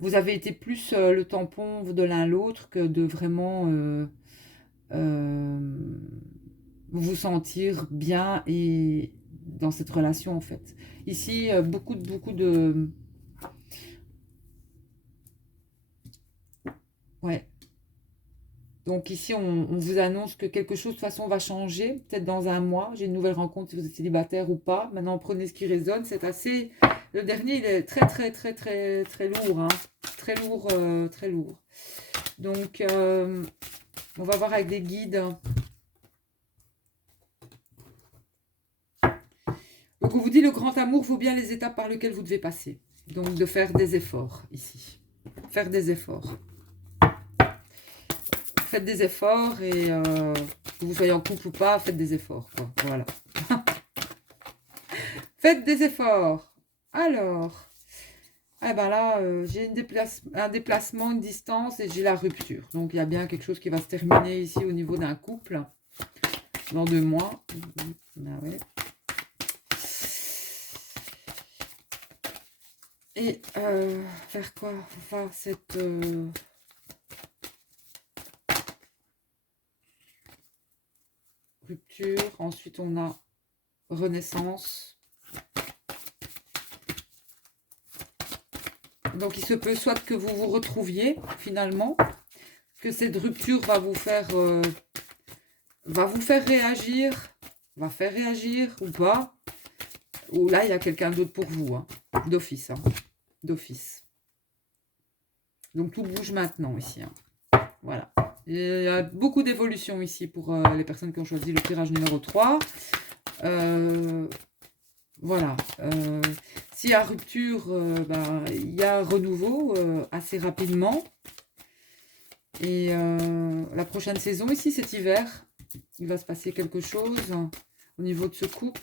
Vous avez été plus le tampon de l'un l'autre que de vraiment vous sentir bien et dans cette relation en fait. Ici, beaucoup de... Ouais. Donc ici, on vous annonce que quelque chose de toute façon va changer, peut-être dans un mois. J'ai une nouvelle rencontre si vous êtes célibataire ou pas. Maintenant, prenez ce qui résonne. C'est assez... Le dernier, il est très, très, très, très, très lourd. Hein. Très lourd, très lourd. Donc, on va voir avec les guides. Donc, on vous dit, le grand amour vaut bien les étapes par lesquelles vous devez passer. Donc, de faire des efforts ici. Faire des efforts. Faites des efforts et que vous soyez en couple ou pas, faites des efforts. Quoi. Voilà. Faites des efforts. Alors, eh ben là, j'ai un déplacement, une distance et j'ai la rupture. Donc, il y a bien quelque chose qui va se terminer ici au niveau d'un couple. dans 2 mois. Ah ouais. Et faire quoi? Faire cette rupture. Ensuite, on a renaissance. Donc, il se peut soit que vous vous retrouviez finalement, que cette rupture va vous faire réagir, va faire réagir ou pas. Ou là, il y a quelqu'un d'autre pour vous, hein, d'office. Hein, d'office. Donc, tout bouge maintenant ici. Hein. Voilà. Il y a beaucoup d'évolutions ici pour les personnes qui ont choisi le tirage numéro 3. Voilà. S'il y a rupture, il y a renouveau assez rapidement. Et la prochaine saison, ici, cet hiver, il va se passer quelque chose au niveau de ce couple.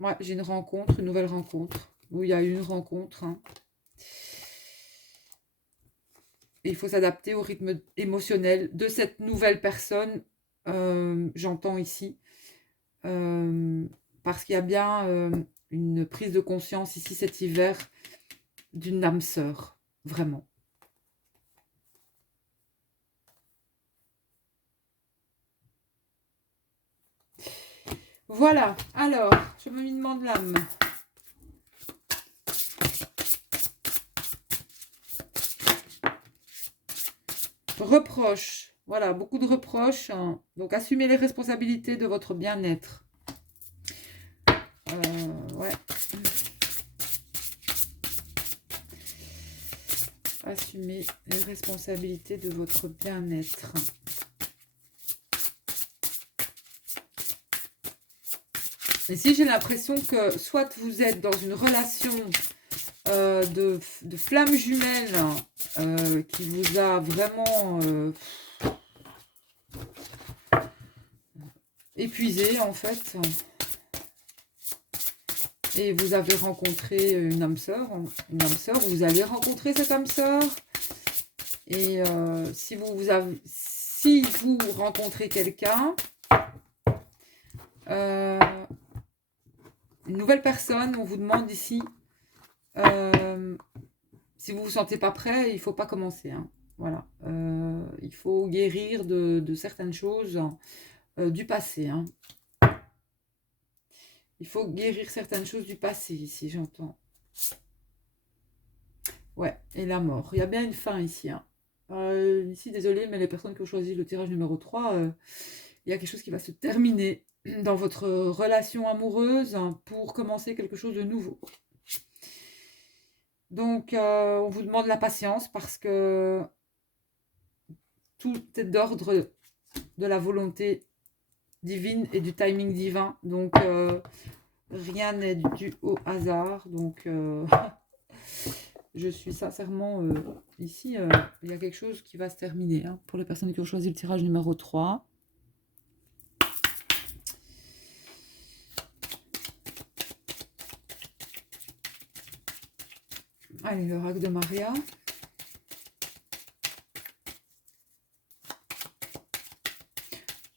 Ouais, j'ai une rencontre, une nouvelle rencontre. Où il y a eu une rencontre. Hein. Et il faut s'adapter au rythme émotionnel de cette nouvelle personne, j'entends ici. Parce qu'il y a bien une prise de conscience ici cet hiver d'une âme sœur, vraiment. Voilà, alors, je me demande l'âme. Reproches, voilà, beaucoup de reproches. Hein. Donc, assumez les responsabilités de votre bien-être. Ouais. Assumez les responsabilités de votre bien-être. Ici, j'ai l'impression que soit vous êtes dans une relation de flamme jumelle qui vous a vraiment épuisé en fait. Et vous avez rencontré une âme sœur, vous allez rencontrer cette âme sœur. Et si vous rencontrez quelqu'un, une nouvelle personne, on vous demande ici, si vous ne vous sentez pas prêt, il ne faut pas commencer. Hein. Voilà. Il faut guérir de certaines choses du passé. Hein. Il faut guérir certaines choses du passé ici, j'entends. Ouais, et la mort. Il y a bien une fin ici. Hein. Ici, désolé, mais les personnes qui ont choisi le tirage numéro 3, il y a quelque chose qui va se terminer dans votre relation amoureuse pour commencer quelque chose de nouveau. Donc, on vous demande la patience parce que tout est d'ordre de la volonté divine et du timing divin. Donc, rien n'est dû au hasard. Donc, je suis sincèrement ici, il y a quelque chose qui va se terminer. Hein, pour les personnes qui ont choisi le tirage numéro 3. Allez, l'oracle de Maria.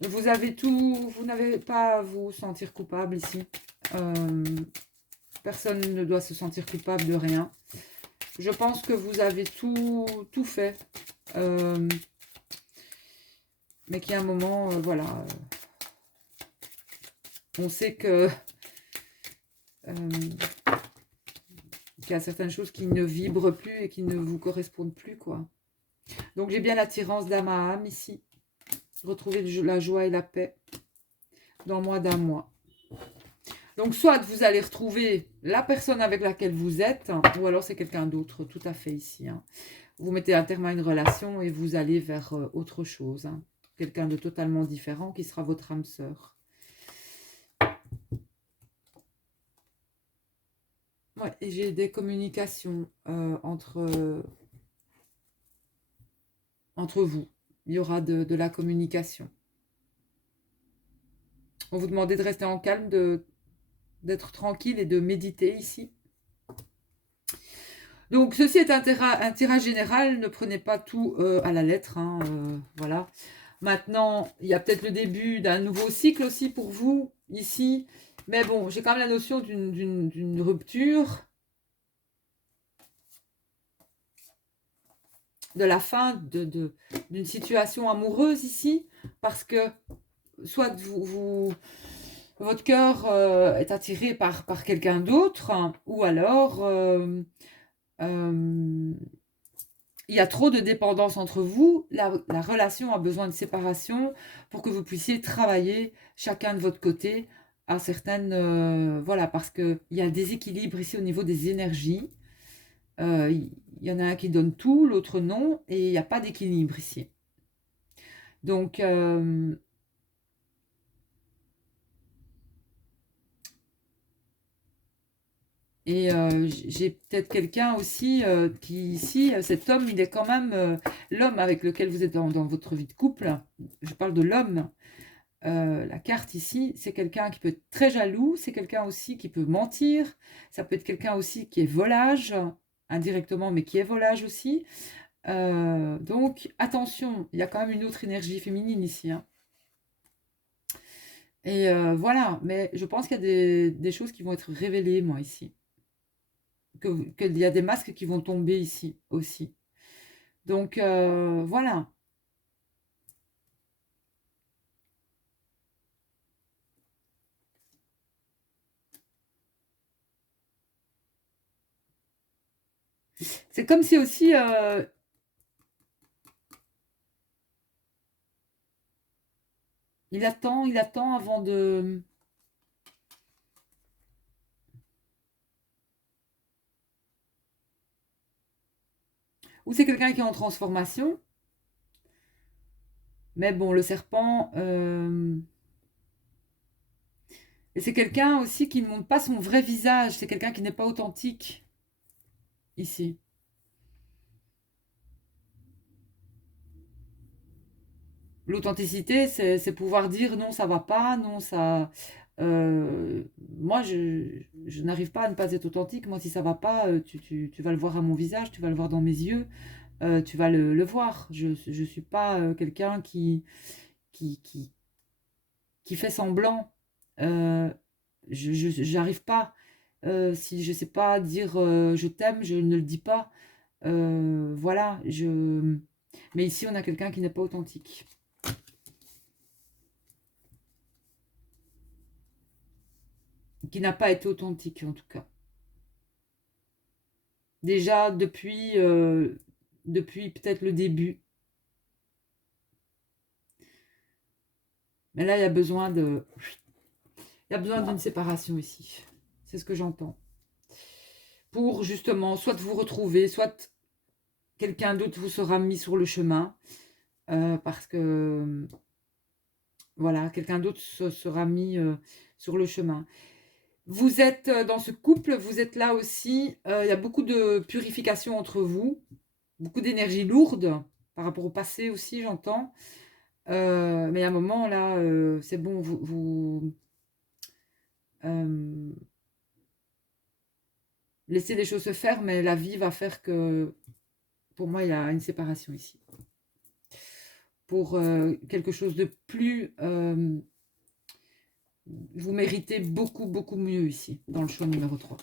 Vous avez tout, vous n'avez pas à vous sentir coupable ici. Personne ne doit se sentir coupable de rien. Je pense que vous avez tout fait. Mais qu'il y a un moment, voilà. On sait que qu'il y a certaines choses qui ne vibrent plus et qui ne vous correspondent plus, quoi. Donc j'ai bien l'attirance d'âme à âme ici. Retrouver la joie et la paix dans moins d'un mois. Donc soit vous allez retrouver la personne avec laquelle vous êtes, ou alors c'est quelqu'un d'autre, tout à fait ici. Hein. Vous mettez un terme à une relation et vous allez vers autre chose. Hein. Quelqu'un de totalement différent qui sera votre âme sœur. Ouais, et j'ai des communications entre vous. Il y aura de la communication. On vous demandait de rester en calme, d'être tranquille et de méditer ici. Donc, ceci est un tirage général, ne prenez pas tout à la lettre, hein, voilà. Maintenant, il y a peut-être le début d'un nouveau cycle aussi pour vous, ici. Mais bon, j'ai quand même la notion d'une rupture, de la fin d'une situation amoureuse ici, parce que soit votre cœur est attiré par quelqu'un d'autre, hein, ou alors euh, il y a trop de dépendance entre vous, la relation a besoin de séparation pour que vous puissiez travailler chacun de votre côté à certaines... voilà, parce qu'il y a un déséquilibre ici au niveau des énergies. Il y en a un qui donne tout, l'autre non, et il n'y a pas d'équilibre ici. Donc, j'ai peut-être quelqu'un aussi qui, ici, cet homme, il est quand même l'homme avec lequel vous êtes dans votre vie de couple. Je parle de l'homme. La carte ici, c'est quelqu'un qui peut être très jaloux, c'est quelqu'un aussi qui peut mentir, ça peut être quelqu'un aussi qui est volage, indirectement, mais qui est volage aussi. Donc, attention, il y a quand même une autre énergie féminine ici, hein. Et voilà, mais je pense qu'il y a des choses qui vont être révélées, moi, ici. Qu'il y a des masques qui vont tomber ici aussi. Donc, voilà. C'est comme si aussi, il attend avant de... Ou c'est quelqu'un qui est en transformation. Mais bon, le serpent, et c'est quelqu'un aussi qui ne montre pas son vrai visage. C'est quelqu'un qui n'est pas authentique ici. L'authenticité, c'est pouvoir dire non, ça va pas, non, ça. Moi, je n'arrive pas à ne pas être authentique. Moi, si ça va pas, tu vas le voir à mon visage, tu vas le voir dans mes yeux, tu vas le voir. Je ne suis pas quelqu'un qui, qui, qui fait semblant. Euh, j'arrive pas. Si je sais pas dire je t'aime, je ne le dis pas. Voilà, mais ici, on a quelqu'un qui n'est pas authentique. Qui n'a pas été authentique, en tout cas. Déjà, depuis peut-être le début. Mais là, il y a besoin d'une séparation ici. C'est ce que j'entends. Pour justement, soit vous retrouver, soit quelqu'un d'autre vous sera mis sur le chemin. Parce que, voilà, quelqu'un d'autre sera mis sur le chemin. Vous êtes dans ce couple, vous êtes là aussi. Il y a beaucoup de purification entre vous, beaucoup d'énergie lourde par rapport au passé aussi, j'entends. Mais à un moment là, c'est bon, vous euh, laissez les choses se faire, mais la vie va faire que, pour moi, il y a une séparation ici. Pour quelque chose de plus, vous méritez beaucoup, beaucoup mieux ici, dans le choix numéro 3.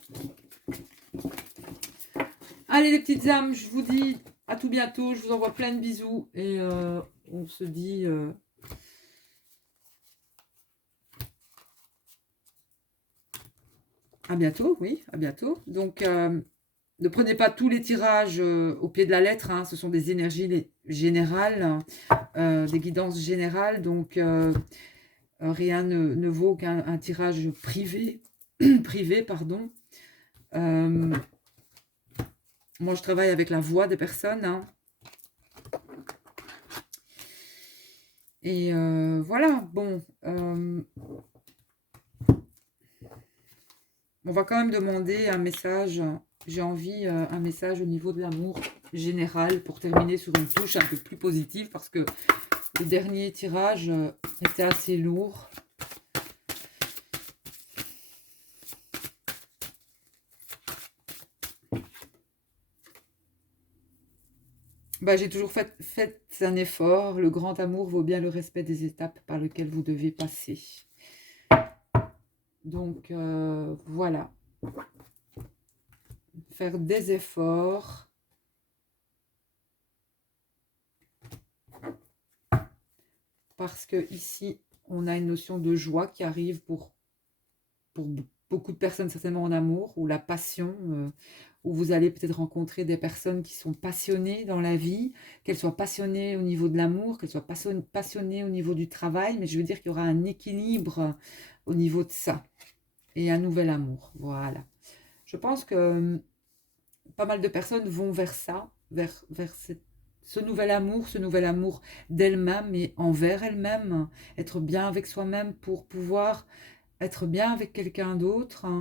Allez les petites âmes, je vous dis à tout bientôt, je vous envoie plein de bisous et on se dit à bientôt, oui, à bientôt. Donc, ne prenez pas tous les tirages au pied de la lettre, hein, ce sont des énergies générales, des guidances générales, donc rien ne vaut qu'un tirage privé, privé, pardon. Moi, je travaille avec la voix des personnes, hein. Et voilà, bon, on va quand même demander un message. J'ai envie un message au niveau de l'amour général pour terminer sur une touche un peu plus positive parce que le dernier tirage était assez lourd. Bah, j'ai toujours fait un effort. Le grand amour vaut bien le respect des étapes par lesquelles vous devez passer. Donc, voilà. Faire des efforts. Parce que ici, on a une notion de joie qui arrive pour beaucoup de personnes, certainement en amour, ou la passion, où vous allez peut-être rencontrer des personnes qui sont passionnées dans la vie, qu'elles soient passionnées au niveau de l'amour, qu'elles soient passionnées au niveau du travail, mais je veux dire qu'il y aura un équilibre au niveau de ça, et un nouvel amour, voilà. Je pense que pas mal de personnes vont vers ça, vers ce nouvel amour d'elle-même et envers elle-même, être bien avec soi-même pour pouvoir être bien avec quelqu'un d'autre, hein,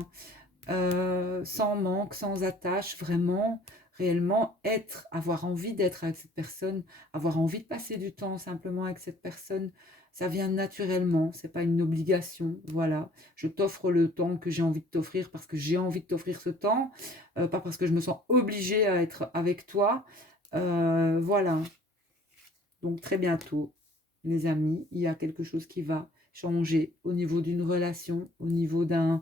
sans manque, sans attache, vraiment, réellement être, avoir envie d'être avec cette personne, avoir envie de passer du temps simplement avec cette personne, ça vient naturellement, c'est pas une obligation, voilà. Je t'offre le temps que j'ai envie de t'offrir parce que j'ai envie de t'offrir ce temps, pas parce que je me sens obligée à être avec toi, voilà. Donc très bientôt, les amis, il y a quelque chose qui va changer au niveau d'une relation, au niveau d'un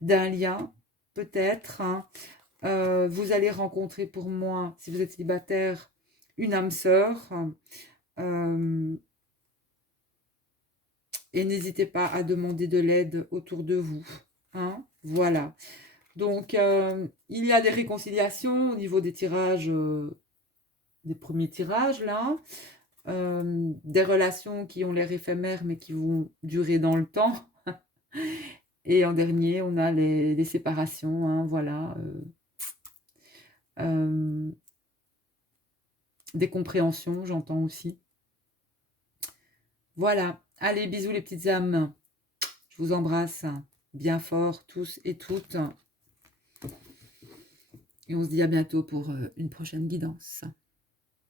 lien, peut-être, hein. Vous allez rencontrer pour moi, si vous êtes célibataire, une âme sœur. euh, et n'hésitez pas à demander de l'aide autour de vous, hein. Voilà. Donc, il y a des réconciliations au niveau des tirages, des premiers tirages, là. Des relations qui ont l'air éphémères, mais qui vont durer dans le temps. Et en dernier, on a les séparations, hein, voilà. Euh, des compréhensions, j'entends aussi. Voilà. Allez, bisous les petites âmes. Je vous embrasse bien fort, tous et toutes. Et on se dit à bientôt pour une prochaine guidance.